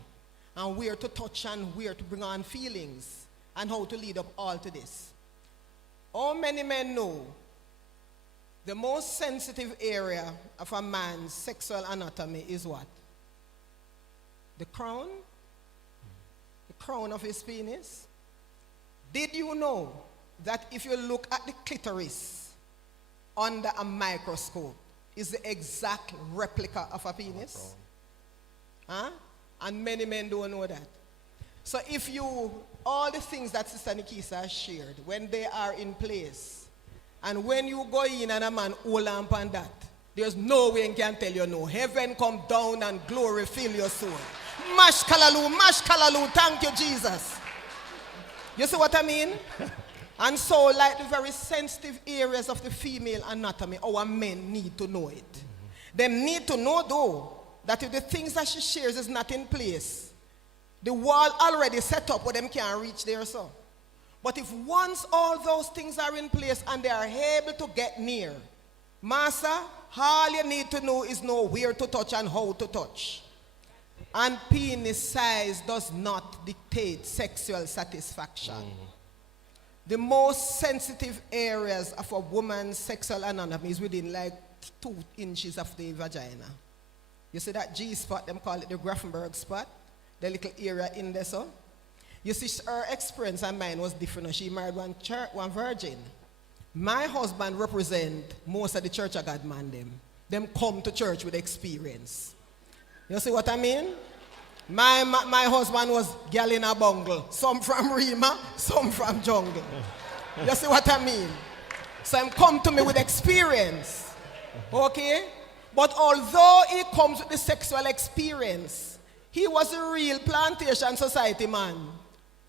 and where to touch and where to bring on feelings, and how to lead up all to this. How many men know the most sensitive area of a man's sexual anatomy is what? The crown? The crown of his penis? Did you know that if you look at the clitoris under a microscope, is the exact replica of a penis? Huh? And many men don't know that. So if you, all the things that Sister Nickeisha has shared, when they are in place, and when you go in and a man hold on that, there's no way he can tell you no. Heaven come down and glory fill your soul. Mash kalaloo, thank you, Jesus. You see what I mean? And so, like the very sensitive areas of the female anatomy, our men need to know it. They need to know, though, that if the things that she shares is not in place, the wall already set up where them can't reach there, so. But if once all those things are in place and they are able to get near, Master, all you need to know is know where to touch and how to touch. And penis size does not dictate sexual satisfaction. The most sensitive areas of a woman's sexual anatomy is within like 2 inches of the vagina. You see that G spot, them call it the Grafenberg spot, the little area in there, so. You see, her experience and mine was different. She married one virgin. My husband represent most of the Church of God man them. Them come to church with experience. You see what I mean? My husband was gal in a bungle. Some from Rima, some from jungle. You see what I mean? So him come to me with experience. Okay? But although he comes with the sexual experience, he was a real plantation society man.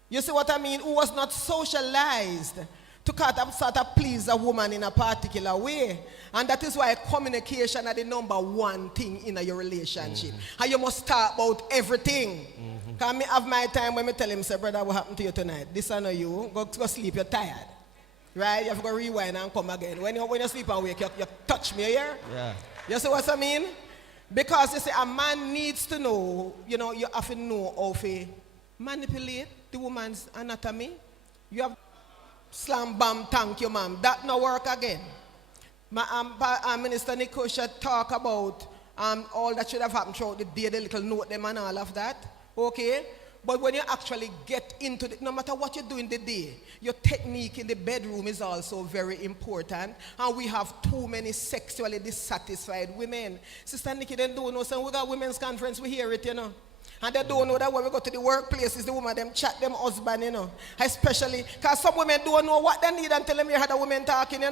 You see what I mean? Who was not socialized to sort of please a woman in a particular way. And that is why communication is the number one thing in your relationship. And you must talk about everything. Because I have my time when I tell him, say, brother, what happened to you tonight? This I know you. Go sleep, you're tired. Right? You have to go rewind and come again. When you sleep and wake, you touch me here. Yeah. You see what I mean? Because you see, a man needs to know, you have to know how to manipulate the woman's anatomy. You have slam bam, thank you, ma'am. That no work again. Minister Nickeisha talk about all that should have happened throughout the day, the little note them and all of that. Okay? But when you actually get into it, no matter what you do in the day, your technique in the bedroom is also very important. And we have too many sexually dissatisfied women. Sister Nikki, they don't know, so we got women's conference, we hear it, And they don't know that when we go to the workplaces, the woman, them chat them husband, Especially, because some women don't know what they need until they hear the women talking,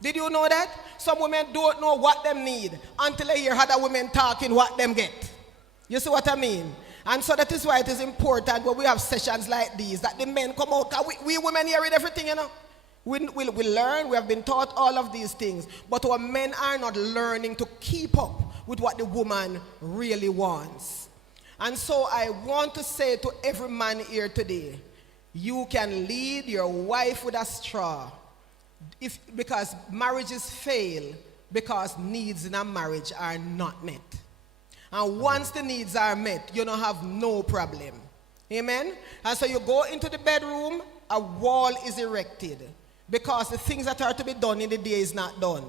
Did you know that? Some women don't know what they need until they hear other women talking what them get. You see what I mean? And so that is why it is important when we have sessions like these, that the men come out. We women hear it everything, We learn, we have been taught all of these things. But our men are not learning to keep up with what the woman really wants. And so I want to say to every man here today, you can lead your wife with a straw. Because marriages fail because needs in a marriage are not met. And once the needs are met, you don't have no problem. Amen? And so you go into the bedroom, a wall is erected. Because the things that are to be done in the day is not done.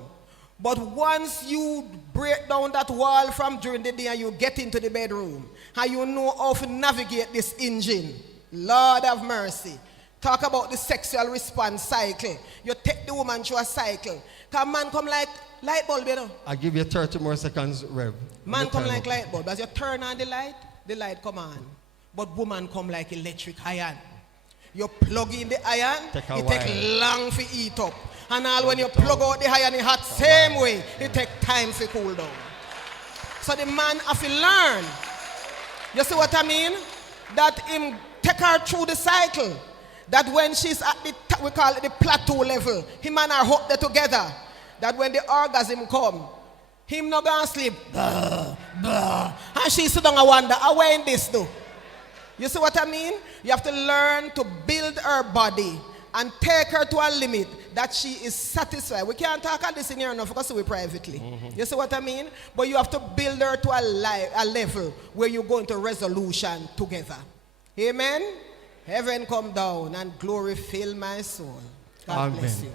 But once you break down that wall from during the day and you get into the bedroom, and you know how to navigate this engine, Lord have mercy. Talk about the sexual response cycle. You take the woman through a cycle. Because man come like light bulb, I'll give you 30 more seconds, Rev. Man come like light bulb. As you turn on the light come on. But woman come like electric iron. You plug in the iron, it take long to eat up. And all when you plug out the iron, it hot same way. It take time to cool down. So the man have to learn. You see what I mean? That him take her through the cycle. That when she's at the, we call it the plateau level, him and her hook there together. That when the orgasm come, him not gonna sleep. Blah, blah. And she sit down and wonder, how in this do? You see what I mean? You have to learn to build her body and take her to a limit that she is satisfied. We can't talk about this in here enough because we privately. You see what I mean? But you have to build her to a level where you go into resolution together. Amen? Heaven come down and glory fill my soul. God Amen. bless you.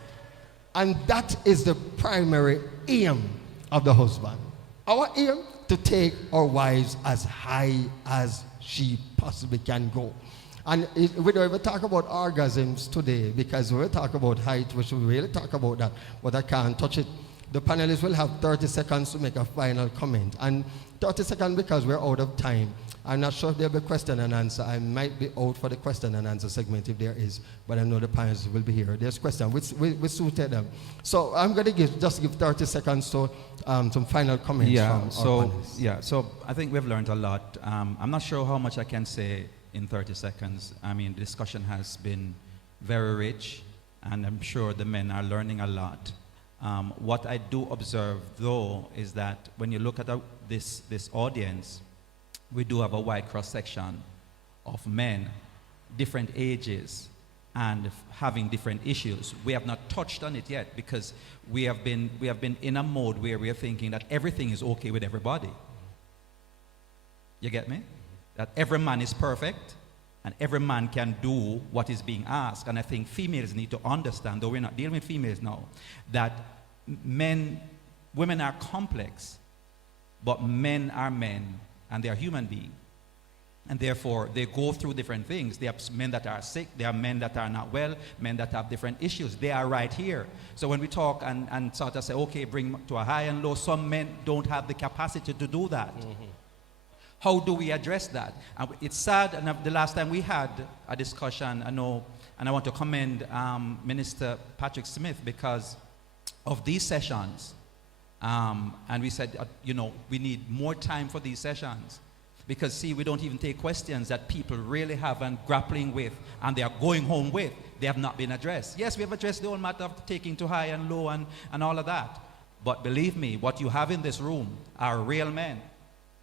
And that is the primary aim of the husband. Our aim to take our wives as high as she possibly can go. And we don't even talk about orgasms today because when we talk about height, we should really talk about that, but I can't touch it. The panelists will have 30 seconds to make a final comment. And 30 seconds because we're out of time. I'm not sure if there'll be question and answer. I might be out for the question and answer segment if there is, but I know the panelists will be here. There's question. We suited them. So I'm going to just give 30 seconds to some final comments from our panelists. So I think we've learned a lot. I'm not sure how much I can say in 30 seconds. I mean, the discussion has been very rich, and I'm sure the men are learning a lot. What I do observe, though, is that when you look at this audience, we do have a wide cross-section of men, different ages, and having different issues. We have not touched on it yet because we have been in a mode where we are thinking that everything is okay with everybody. You get me? That every man is perfect and every man can do what is being asked. And I think females need to understand, though we're not dealing with females now, that women are complex, but men are men and they are human beings. And therefore, they go through different things. There are men that are sick. There are men that are not well. Men that have different issues. They are right here. So when we talk and sort of say, okay, bring to a high and low, some men don't have the capacity to do that. How do we address that? And it's sad, and the last time we had a discussion, I know, and I want to commend Minister Patrick Smith because of these sessions. And we said, we need more time for these sessions. Because, see, we don't even take questions that people really have and grappling with and they are going home with. they have not been addressed. Yes, we have addressed the whole matter of taking to high and low and all of that. But believe me, what you have in this room are real men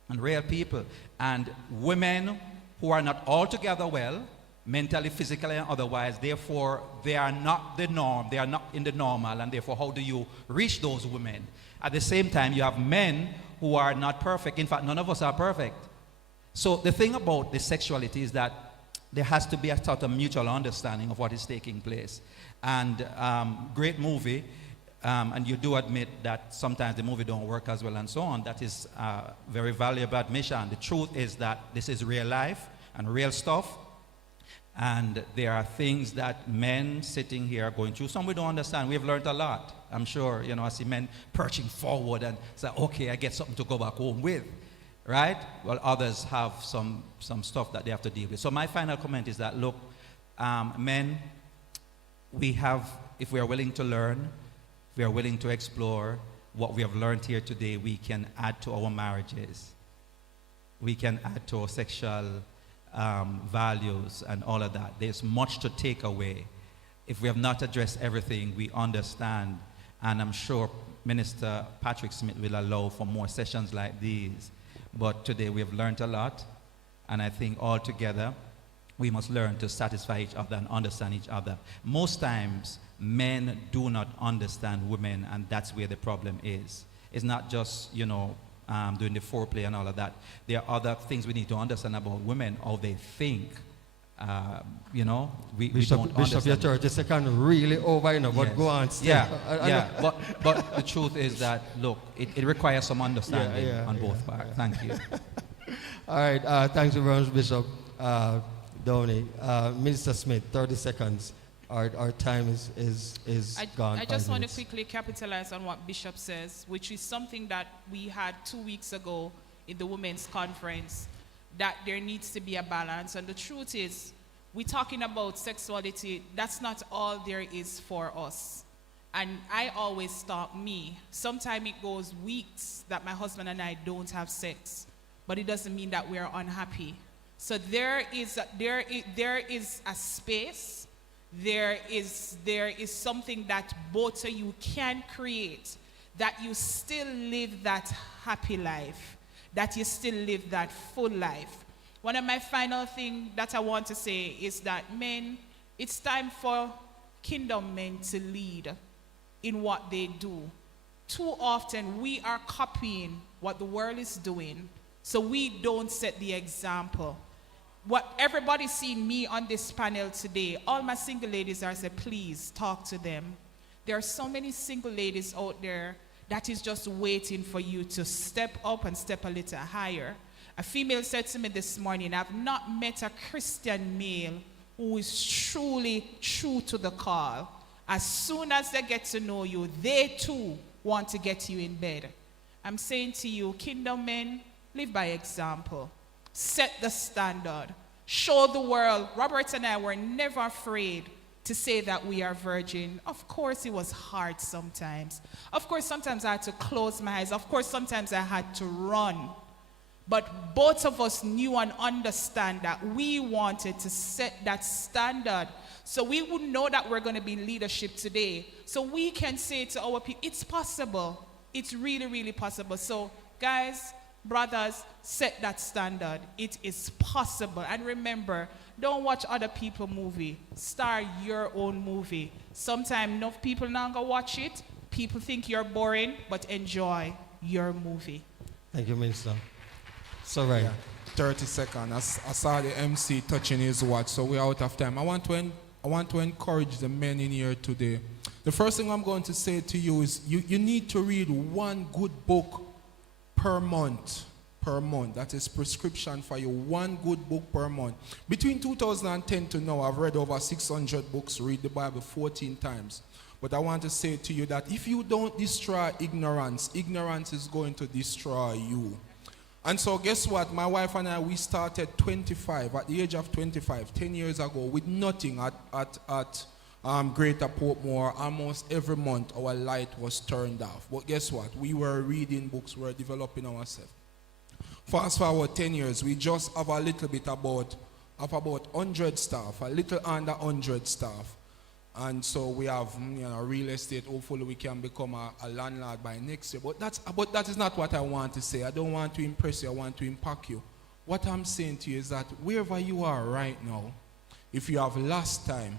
and real people. And women who are not altogether well, mentally, physically, and otherwise. Therefore, they are not the norm. They are not in the normal. And therefore, how do you reach those women? At the same time, you have men who are not perfect. In fact, none of us are perfect. So the thing about the sexuality is that there has to be a sort of mutual understanding of what is taking place. And great movie. And you do admit that sometimes the movie don't work as well and so on. That is a very valuable admission. The truth is that this is real life and real stuff. And there are things that men sitting here are going through. Some we don't understand. We've learned a lot. I'm sure, I see men perching forward and say, okay, I get something to go back home with. Right? Well, others have some stuff that they have to deal with. So my final comment is that, look, men, we have, if we are willing to learn, we are willing to explore what we have learned here today, we can add to our marriages. We can add to our sexual values and all of that. There's much to take away. If we have not addressed everything, we understand. And I'm sure Minister Patrick Smith will allow for more sessions like these. But today we have learned a lot. And I think all together, we must learn to satisfy each other and understand each other. Most times, men do not understand women, and that's where the problem is. It's not just, doing the foreplay and all of that. There are other things we need to understand about women, how they think. We don't understand. Bishop, your 30 seconds really over, but yes. go on. But the truth is that, look, it requires some understanding on both parts. Thank you. All right, thanks very much, Bishop Downie. Minister Smith, 30 seconds. Our time is gone. I just want to quickly capitalize on what Bishop says, which is something that we had 2 weeks ago in the women's conference, that there needs to be a balance. And the truth is, we're talking about sexuality. That's not all there is for us. And I always thought sometimes it goes weeks that my husband and I don't have sex, but it doesn't mean that we're unhappy. So there is a space. There is something that both of you can create, that you still live that happy life, that you still live that full life. One of my final things that I want to say is that men, it's time for kingdom men to lead in what they do. Too often we are copying what the world is doing, so we don't set the example. What everybody's seeing me on this panel today, all my single ladies are saying, please talk to them. There are so many single ladies out there that is just waiting for you to step up and step a little higher. A female said to me this morning, I've not met a Christian male who is truly true to the call. As soon as they get to know you, they too want to get you in bed. I'm saying to you, kingdom men, live by example. Set the standard. Show the world. Robert and I were never afraid to say that we are virgin. Of course, it was hard sometimes. Of course, sometimes I had to close my eyes. Of course, sometimes I had to run. But both of us knew and understand that we wanted to set that standard. So we would know that we're going to be in leadership today. So we can say to our people, it's possible. It's really, really possible. So guys, brothers, set that standard. It is possible. And remember, don't watch other people's movie. Start your own movie. Sometimes enough people not gonna watch it. People think you're boring, but enjoy your movie. Thank you, Minister. So right. 30 seconds. I saw the MC touching his watch, so we're out of time. I want to encourage the men in here today. The first thing I'm going to say to you is you need to read one good book per month. That is prescription for you. One good book per month. Between 2010 to now, I've read over 600 books, read the Bible 14 times. But I want to say to you that if you don't destroy ignorance, ignorance is going to destroy you. And so guess what? My wife and I, we started at the age of 25, 10 years ago, with nothing at Greater Portmore. Almost every month our light was turned off. But guess what? We were reading books, we were developing ourselves. Fast forward 10 years, we just have a little bit about 100 staff, a little under 100 staff. And so we have real estate. Hopefully we can become a landlord by next year. But that is not what I want to say. I don't want to impress you. I want to impact you. What I'm saying to you is that wherever you are right now, if you have lost time,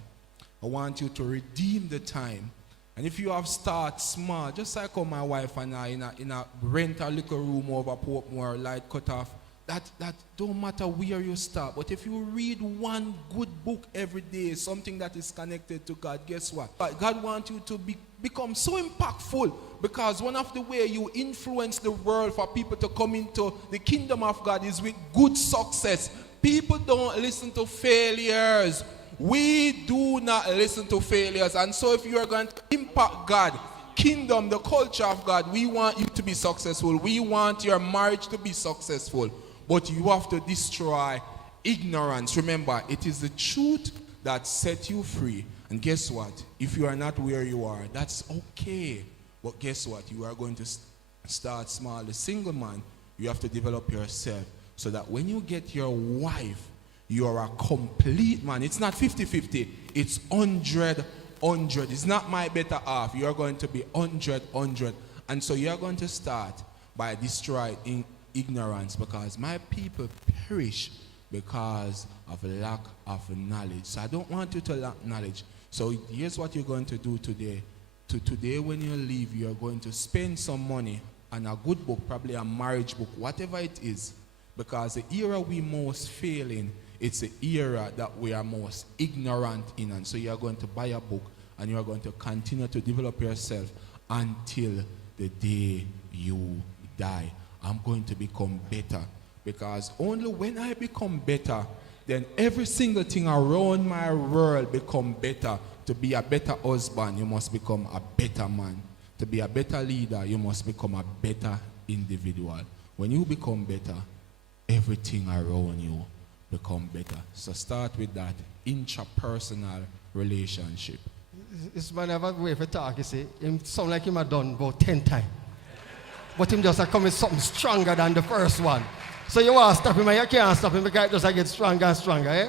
I want you to redeem the time. And if you have started small, just like how my wife and I in a rent a little room over Portmore, light cut off, that don't matter where you start. But if you read one good book every day, something that is connected to God, guess what? God wants you to become so impactful, because one of the way you influence the world for people to come into the kingdom of God is with good success. People don't listen to failures. We do not listen to failures. And so if you are going to impact God, kingdom, the culture of God, we want you to be successful. We want your marriage to be successful. But you have to destroy ignorance. Remember, it is the truth that sets you free. And guess what? If you are not where you are, that's okay. But guess what? You are going to start small. The single man, you have to develop yourself so that when you get your wife, you are a complete man. It's not 50-50. It's 100-100. It's not my better half. You are going to be 100-100. And so you are going to start by destroying ignorance, because my people perish because of lack of knowledge. So I don't want you to lack knowledge. So here's what you're going to do today. Today when you leave, you're going to spend some money on a good book, probably a marriage book, whatever it is. Because the era we most fail in, it's the era that we are most ignorant in. And so you're going to buy a book and you're going to continue to develop yourself until the day you die. I'm going to become better, because only when I become better, then every single thing around my world become better. To be a better husband, you must become a better man. To be a better leader, you must become a better individual. When you become better, everything around you become better. So start with that intrapersonal relationship. This man have a way for talk, you see. Him sound like him had done about 10 times. But him just come with something stronger than the first one. So you want to stop him, and you can't stop him because it just get stronger and stronger. Eh?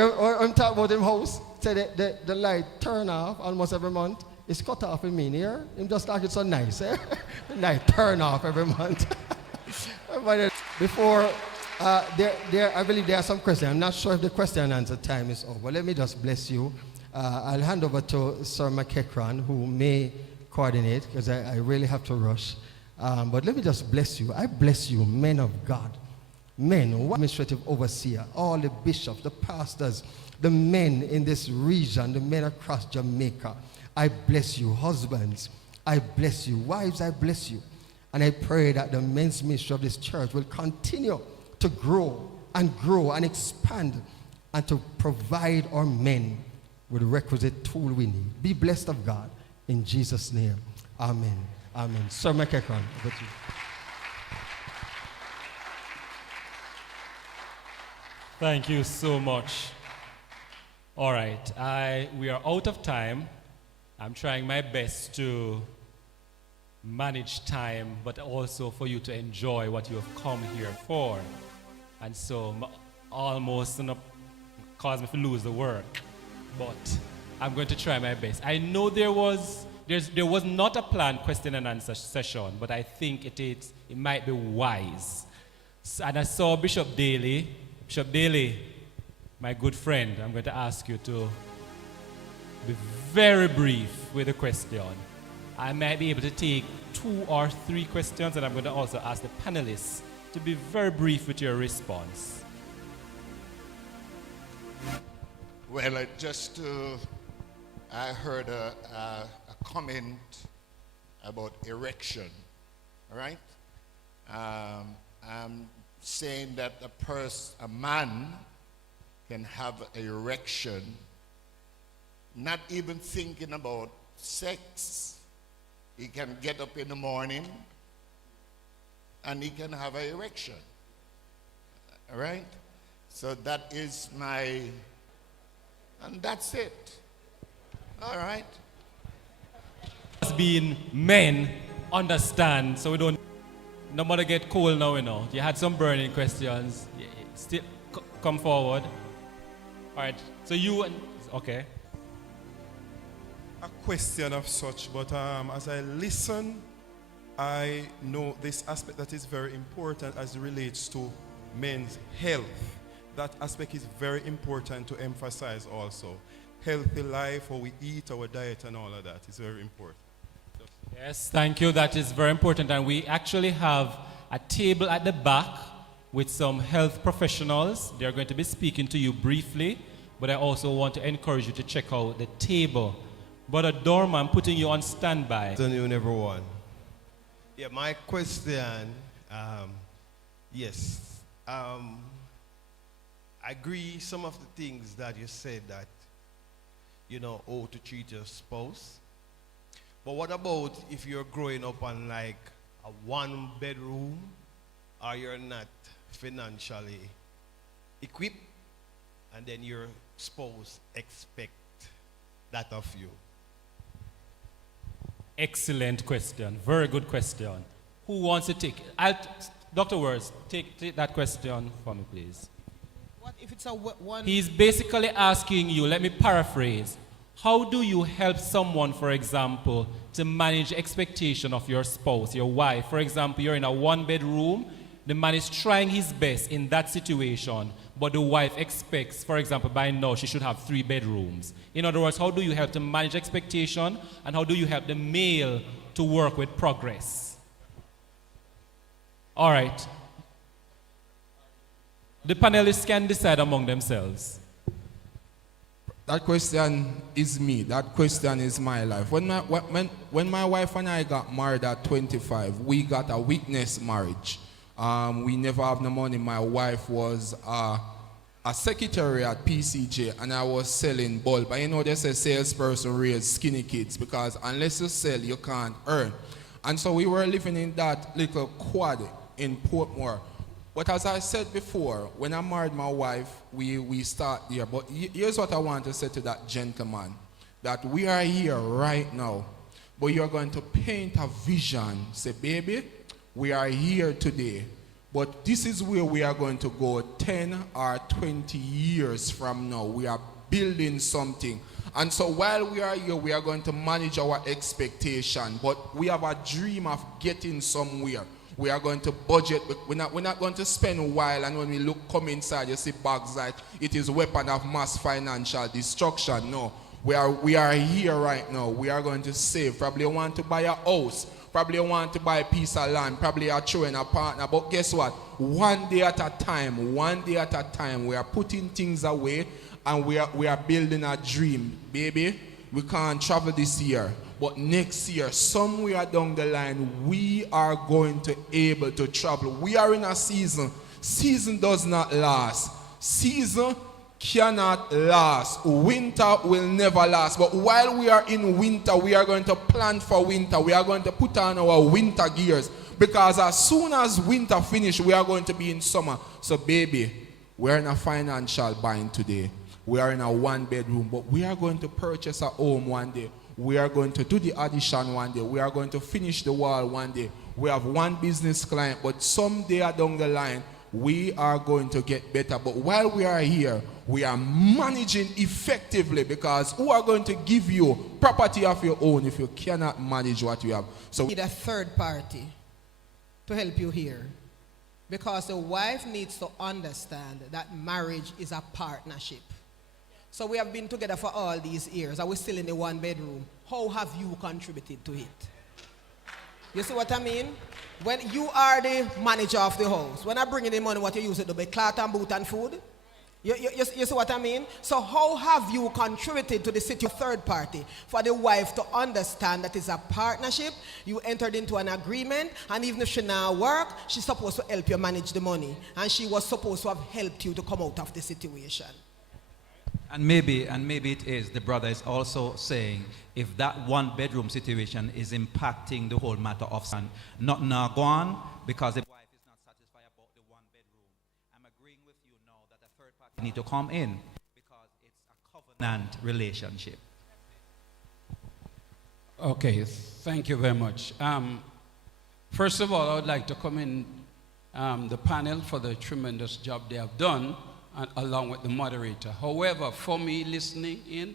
I'm talking about him house. Say the light turn off almost every month. It's cut off in me here. Him just like it's so nice. Eh? The light turn off every month. But before, I believe there are some questions. I'm not sure if the question and answer time is over. Let me just bless you. I'll hand over to Sir McEachran, who may coordinate, because I really have to rush. But let me just bless you. I bless you, men of God, men, administrative overseer, all the bishops, the pastors, the men in this region, the men across Jamaica. I bless you, husbands. I bless you, wives. I bless you. And I pray that the men's ministry of this church will continue to grow and expand, and to provide our men with the requisite tool we need. Be blessed of God. In Jesus' name, amen. Amen. Sir McEachran, over to you. Thank you so much. All right, we are out of time. I'm trying my best to manage time, but also for you to enjoy what you have come here for. And so almost caused me to lose the work, but I'm going to try my best. I know there was not a planned question and answer session, but I think it might be wise. And I saw Bishop Daly. Bishop Daly, my good friend, I'm going to ask you to be very brief with the question. I might be able to take 2 or 3 questions, and I'm going to also ask the panelists to be very brief with your response. Well, I heard a comment about erection, all right? I'm saying that a man can have an erection, not even thinking about sex. He can get up in the morning and he can have an erection, all right? So that is and that's it, all right? As being men, understand, so we don't, no matter get cold now, You had some burning questions. Still, come forward. All right, so okay. a question of such, but as I listen, I know this aspect that is very important as it relates to men's health. That aspect is very important to emphasize also. Healthy life, how we eat, our diet, and all of that is very important. Yes, thank you. That is very important. And we actually have a table at the back with some health professionals. They're going to be speaking to you briefly, but I also want to encourage you to check out the table. Brother Dorman, putting you on standby. Good afternoon, everyone. Yeah, my question, yes. I agree some of the things that you said that, you know, how to treat your spouse. But what about if you're growing up on like a one bedroom or you're not financially equipped and then your spouse expect that of you? Excellent question. Very good question. Who wants to take it? Dr. Worges, take that question for me, please. What if it's a one? He's basically asking you, let me paraphrase, how do you help someone, for example, to manage expectation of your spouse, your wife? For example, you're in a one-bedroom, the man is trying his best in that situation, but the wife expects, for example, by now she should have 3 bedrooms. In other words, how do you help to manage expectation, and how do you help the male to work with progress? All right. The panelists can decide among themselves. That question is me. That question is my life. When my wife and I got married at 25, we got a witness marriage. We never have no money. My wife was a secretary at PCJ, and I was selling bulb. But you know, they say salesperson raise skinny kids, because unless you sell, you can't earn. And so we were living in that little quad in Portmore. But as I said before, when I married my wife, we start there. But here's what I want to say to that gentleman, that we are here right now, but you're going to paint a vision. Say, baby, we are here today, but this is where we are going to go 10 or 20 years from now. We are building something. And so while we are here, we are going to manage our expectation, but we have a dream of getting somewhere. We are going to budget. We're not going to spend a while, and when we come inside, you see bags like it is weapon of mass financial destruction. No, we are here right now. We are going to save. Probably you want to buy a house. Probably you want to buy a piece of land. Probably you're throwing a partner. But guess what? One day at a time, we are putting things away, and we are building a dream. Baby, we can't travel this year, but next year, somewhere down the line, we are going to able to travel. We are in a season. Season does not last. Season cannot last. Winter will never last. But while we are in winter, we are going to plan for winter. We are going to put on our winter gears, because as soon as winter finishes, we are going to be in summer. So baby, we're in a financial bind today. We are in a one-bedroom, but we are going to purchase a home one day. We are going to do the addition one day. We are going to finish the wall one day. We have one business client, but someday down the line, we are going to get better. But while we are here, we are managing effectively, because who are going to give you property of your own if you cannot manage what you have? So we need a third party to help you here, because the wife needs to understand that marriage is a partnership. So we have been together for all these years, and we're still in the one bedroom. How have you contributed to it? You see what I mean? When you are the manager of the house, when I bring in the money, what you use it to buy cloth and boot and food? You see what I mean? So how have you contributed to the city of third party for the wife to understand that it's a partnership? You entered into an agreement, and even if she now work, she's supposed to help you manage the money, and she was supposed to have helped you to come out of the situation. And maybe it is, the brother is also saying, if that one-bedroom situation is impacting the whole matter of son, not now go on, because the wife is not satisfied about the one bedroom. I'm agreeing with you now that a third party need to come in, because it's a covenant relationship. Okay, thank you very much. First of all, I would like to commend the panel for the tremendous job they have done, along with the moderator. However, for me listening in,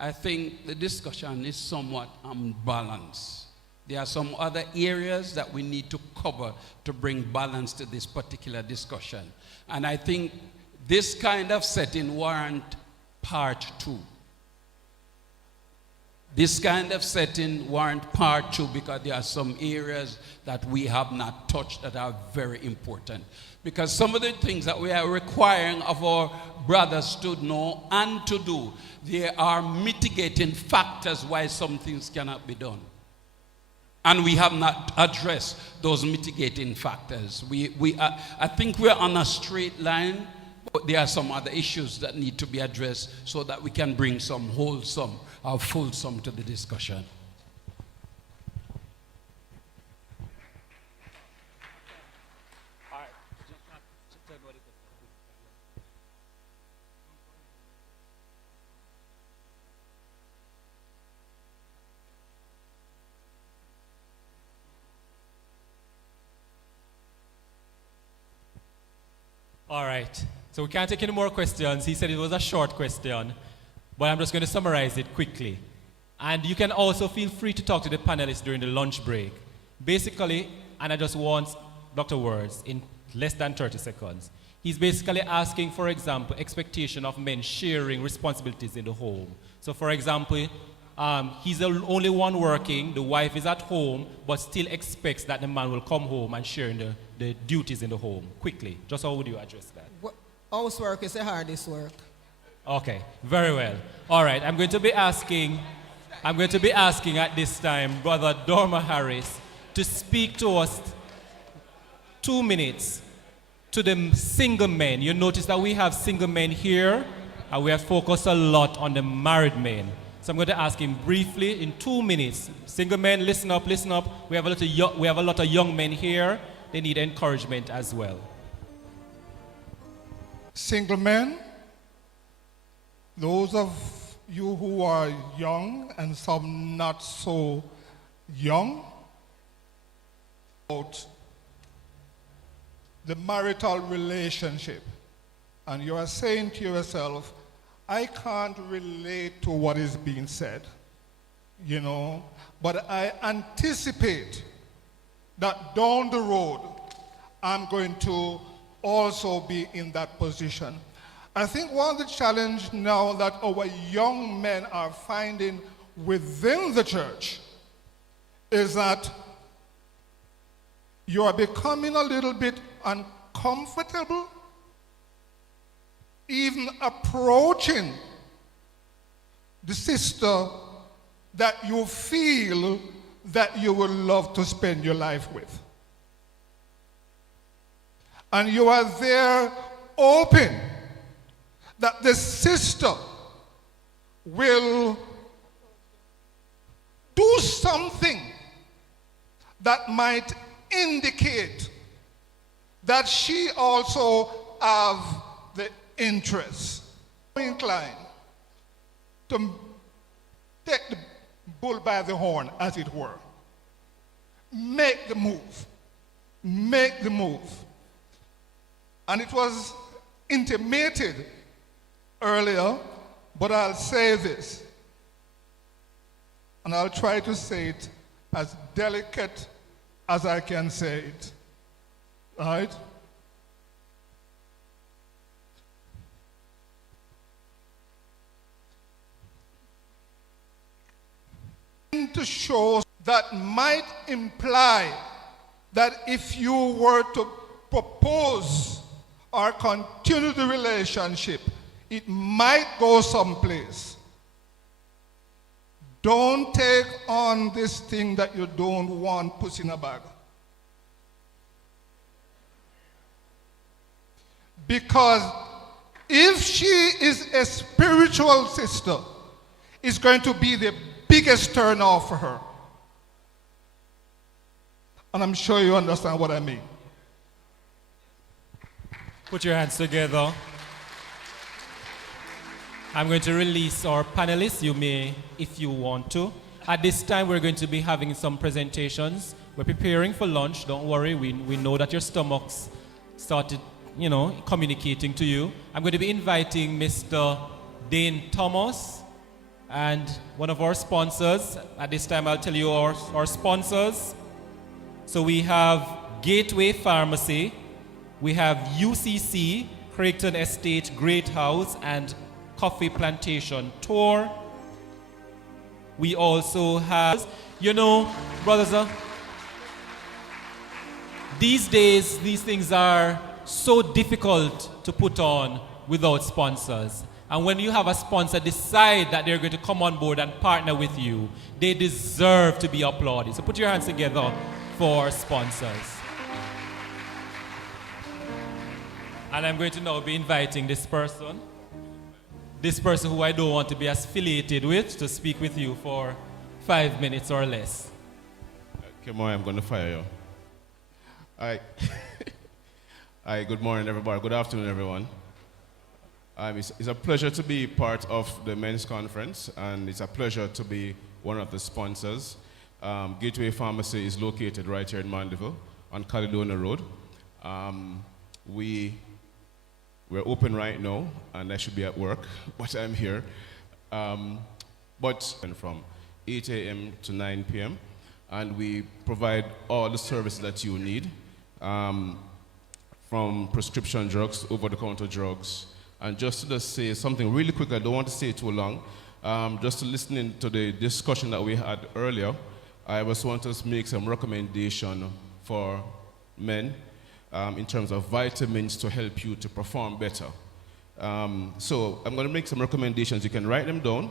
I think the discussion is somewhat unbalanced. There are some other areas that we need to cover to bring balance to this particular discussion. And I think this kind of setting warrants part 2. This kind of setting warrants part 2 because there are some areas that we have not touched that are very important. Because some of the things that we are requiring of our brothers to know and to do, there are mitigating factors why some things cannot be done. And we have not addressed those mitigating factors. I think we're on a straight line, but there are some other issues that need to be addressed so that we can bring some wholesome or fulsome to the discussion. All right, so we can't take any more questions. He said it was a short question, but I'm just going to summarize it quickly. And you can also feel free to talk to the panelists during the lunch break. Basically, and I just want Dr. Worges in less than 30 seconds. He's basically asking, for example, expectation of men sharing responsibilities in the home. So for example, he's the only one working, the wife is at home, but still expects that the man will come home and share in the duties in the home. Quickly, just how would you address that? Housework is the hardest work. Okay, very well. All right, I'm going to be asking at this time Brother Dorma Harris to speak to us 2 minutes to the single men. You notice that we have single men here, and we have focused a lot on the married men. So I'm going to ask him briefly in 2 minutes. Single men, listen up, listen up. We have a lot of young men here. They need encouragement as well. Single men, those of you who are young and some not so young, about the marital relationship, and you are saying to yourself, I can't relate to what is being said, you know, but I anticipate that down the road, I'm going to also be in that position. I think one of the challenges now that our young men are finding within the church is that you are becoming a little bit uncomfortable even approaching the sister that you feel that you would love to spend your life with. And you are there open that the sister will do something that might indicate that she also have the interest, inclined to take the bull by the horn, as it were. Make the move. Make the move. And it was intimated earlier, but I'll say this, and I'll try to say it as delicate as I can say it. Right? To show that might imply that if you were to propose or continue the relationship, it might go someplace. Don't take on this thing that you don't want put in a bag. Because if she is a spiritual sister, it's going to be the biggest turn off for her. And I'm sure you understand what I mean. Put your hands together. I'm going to release our panelists. You may, if you want to. At this time, we're going to be having some presentations. We're preparing for lunch. Don't worry. We know that your stomachs started, communicating to you. I'm going to be inviting Mr. Dane Thomas And one of our sponsors, at this time I'll tell you our sponsors. So we have Gateway Pharmacy, we have UCC, Creighton Estate Great House and Coffee Plantation Tour. We also have, you know, brothers, these days these things are so difficult to put on without sponsors. And when you have a sponsor decide that they're going to come on board and partner with you, they deserve to be applauded. So put your hands together for sponsors. And I'm going to now be inviting this person who I don't want to be affiliated with, to speak with you for 5 minutes or less. Come on, I'm going to fire you. Hi. Hi, good morning, everybody. Good afternoon, everyone. It's a pleasure to be part of the men's conference, and it's a pleasure to be one of the sponsors. Gateway Pharmacy is located right here in Mandeville on Caledonia Road. We're open right now, and I should be at work, but I'm here. But from 8 a.m. to 9 p.m., and we provide all the services that you need, from prescription drugs, over-the-counter drugs. And just to say something really quick, I don't want to say too long, just to listening to the discussion that we had earlier, I just want to make some recommendation for men in terms of vitamins to help you to perform better. So I'm going to make some recommendations. You can write them down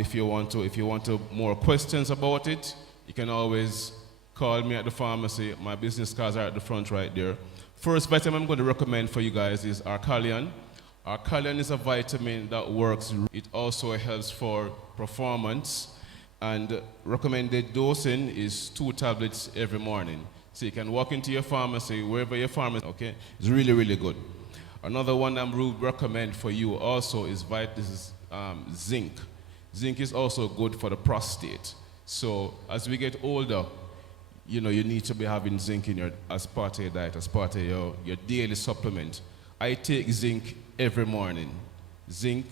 if you want to. If you want more questions about it, you can always call me at the pharmacy. My business cards are at the front right there. First vitamin I'm going to recommend for you guys is Arcalian. Arcalian is a vitamin that works. It also helps for performance, and recommended dosing is 2 tablets every morning. So you can walk into your pharmacy, wherever your pharmacy, okay? It's really, really good. Another one I would recommend for you also is zinc. Zinc is also good for the prostate. So as we get older, you know, you need to be having zinc in as part of your diet, as part of your daily supplement. I take zinc every morning. Zinc,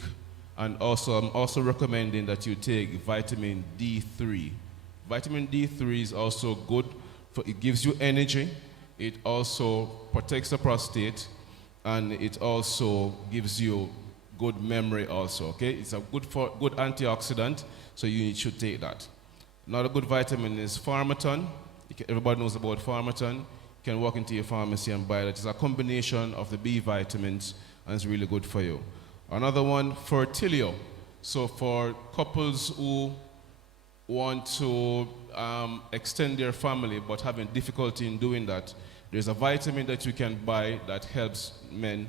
and also I'm also recommending that you take vitamin D3. Vitamin D3 is also good. It gives you energy, it also protects the prostate, and it also gives you good memory also, okay? It's a good antioxidant, so you should take that. Another good vitamin is Pharmaton. Everybody knows about Pharmaton. You can walk into your pharmacy and buy that. It's a combination of the B vitamins, and it's really good for you. Another one, Fertilio. So for couples who want to extend their family but having difficulty in doing that, there's a vitamin that you can buy that helps men,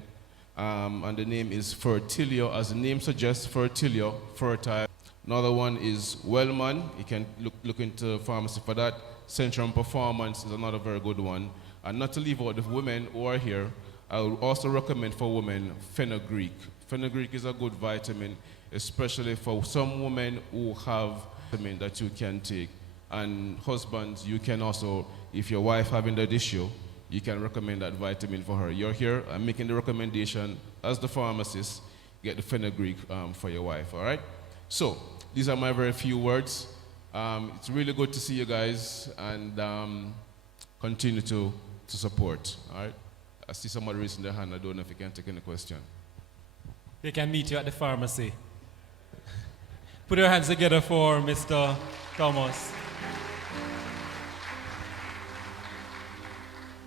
and the name is Fertilio. As the name suggests, Fertilio, fertile. Another one is Wellman. You can look into pharmacy for that. Centrum Performance is another very good one. And not to leave out the women who are here, I would also recommend for women fenugreek. Fenugreek is a good vitamin, especially for some women who have vitamin that you can take. And husbands, you can also, if your wife having that issue, you can recommend that vitamin for her. You're here, I'm making the recommendation as the pharmacist, get the fenugreek for your wife, all right? So, these are my very few words. It's really good to see you guys, and continue to support, all right? I see somebody raising their hand. I don't know if you can take any question. They can meet you at the pharmacy. Put your hands together for Mr. Thomas.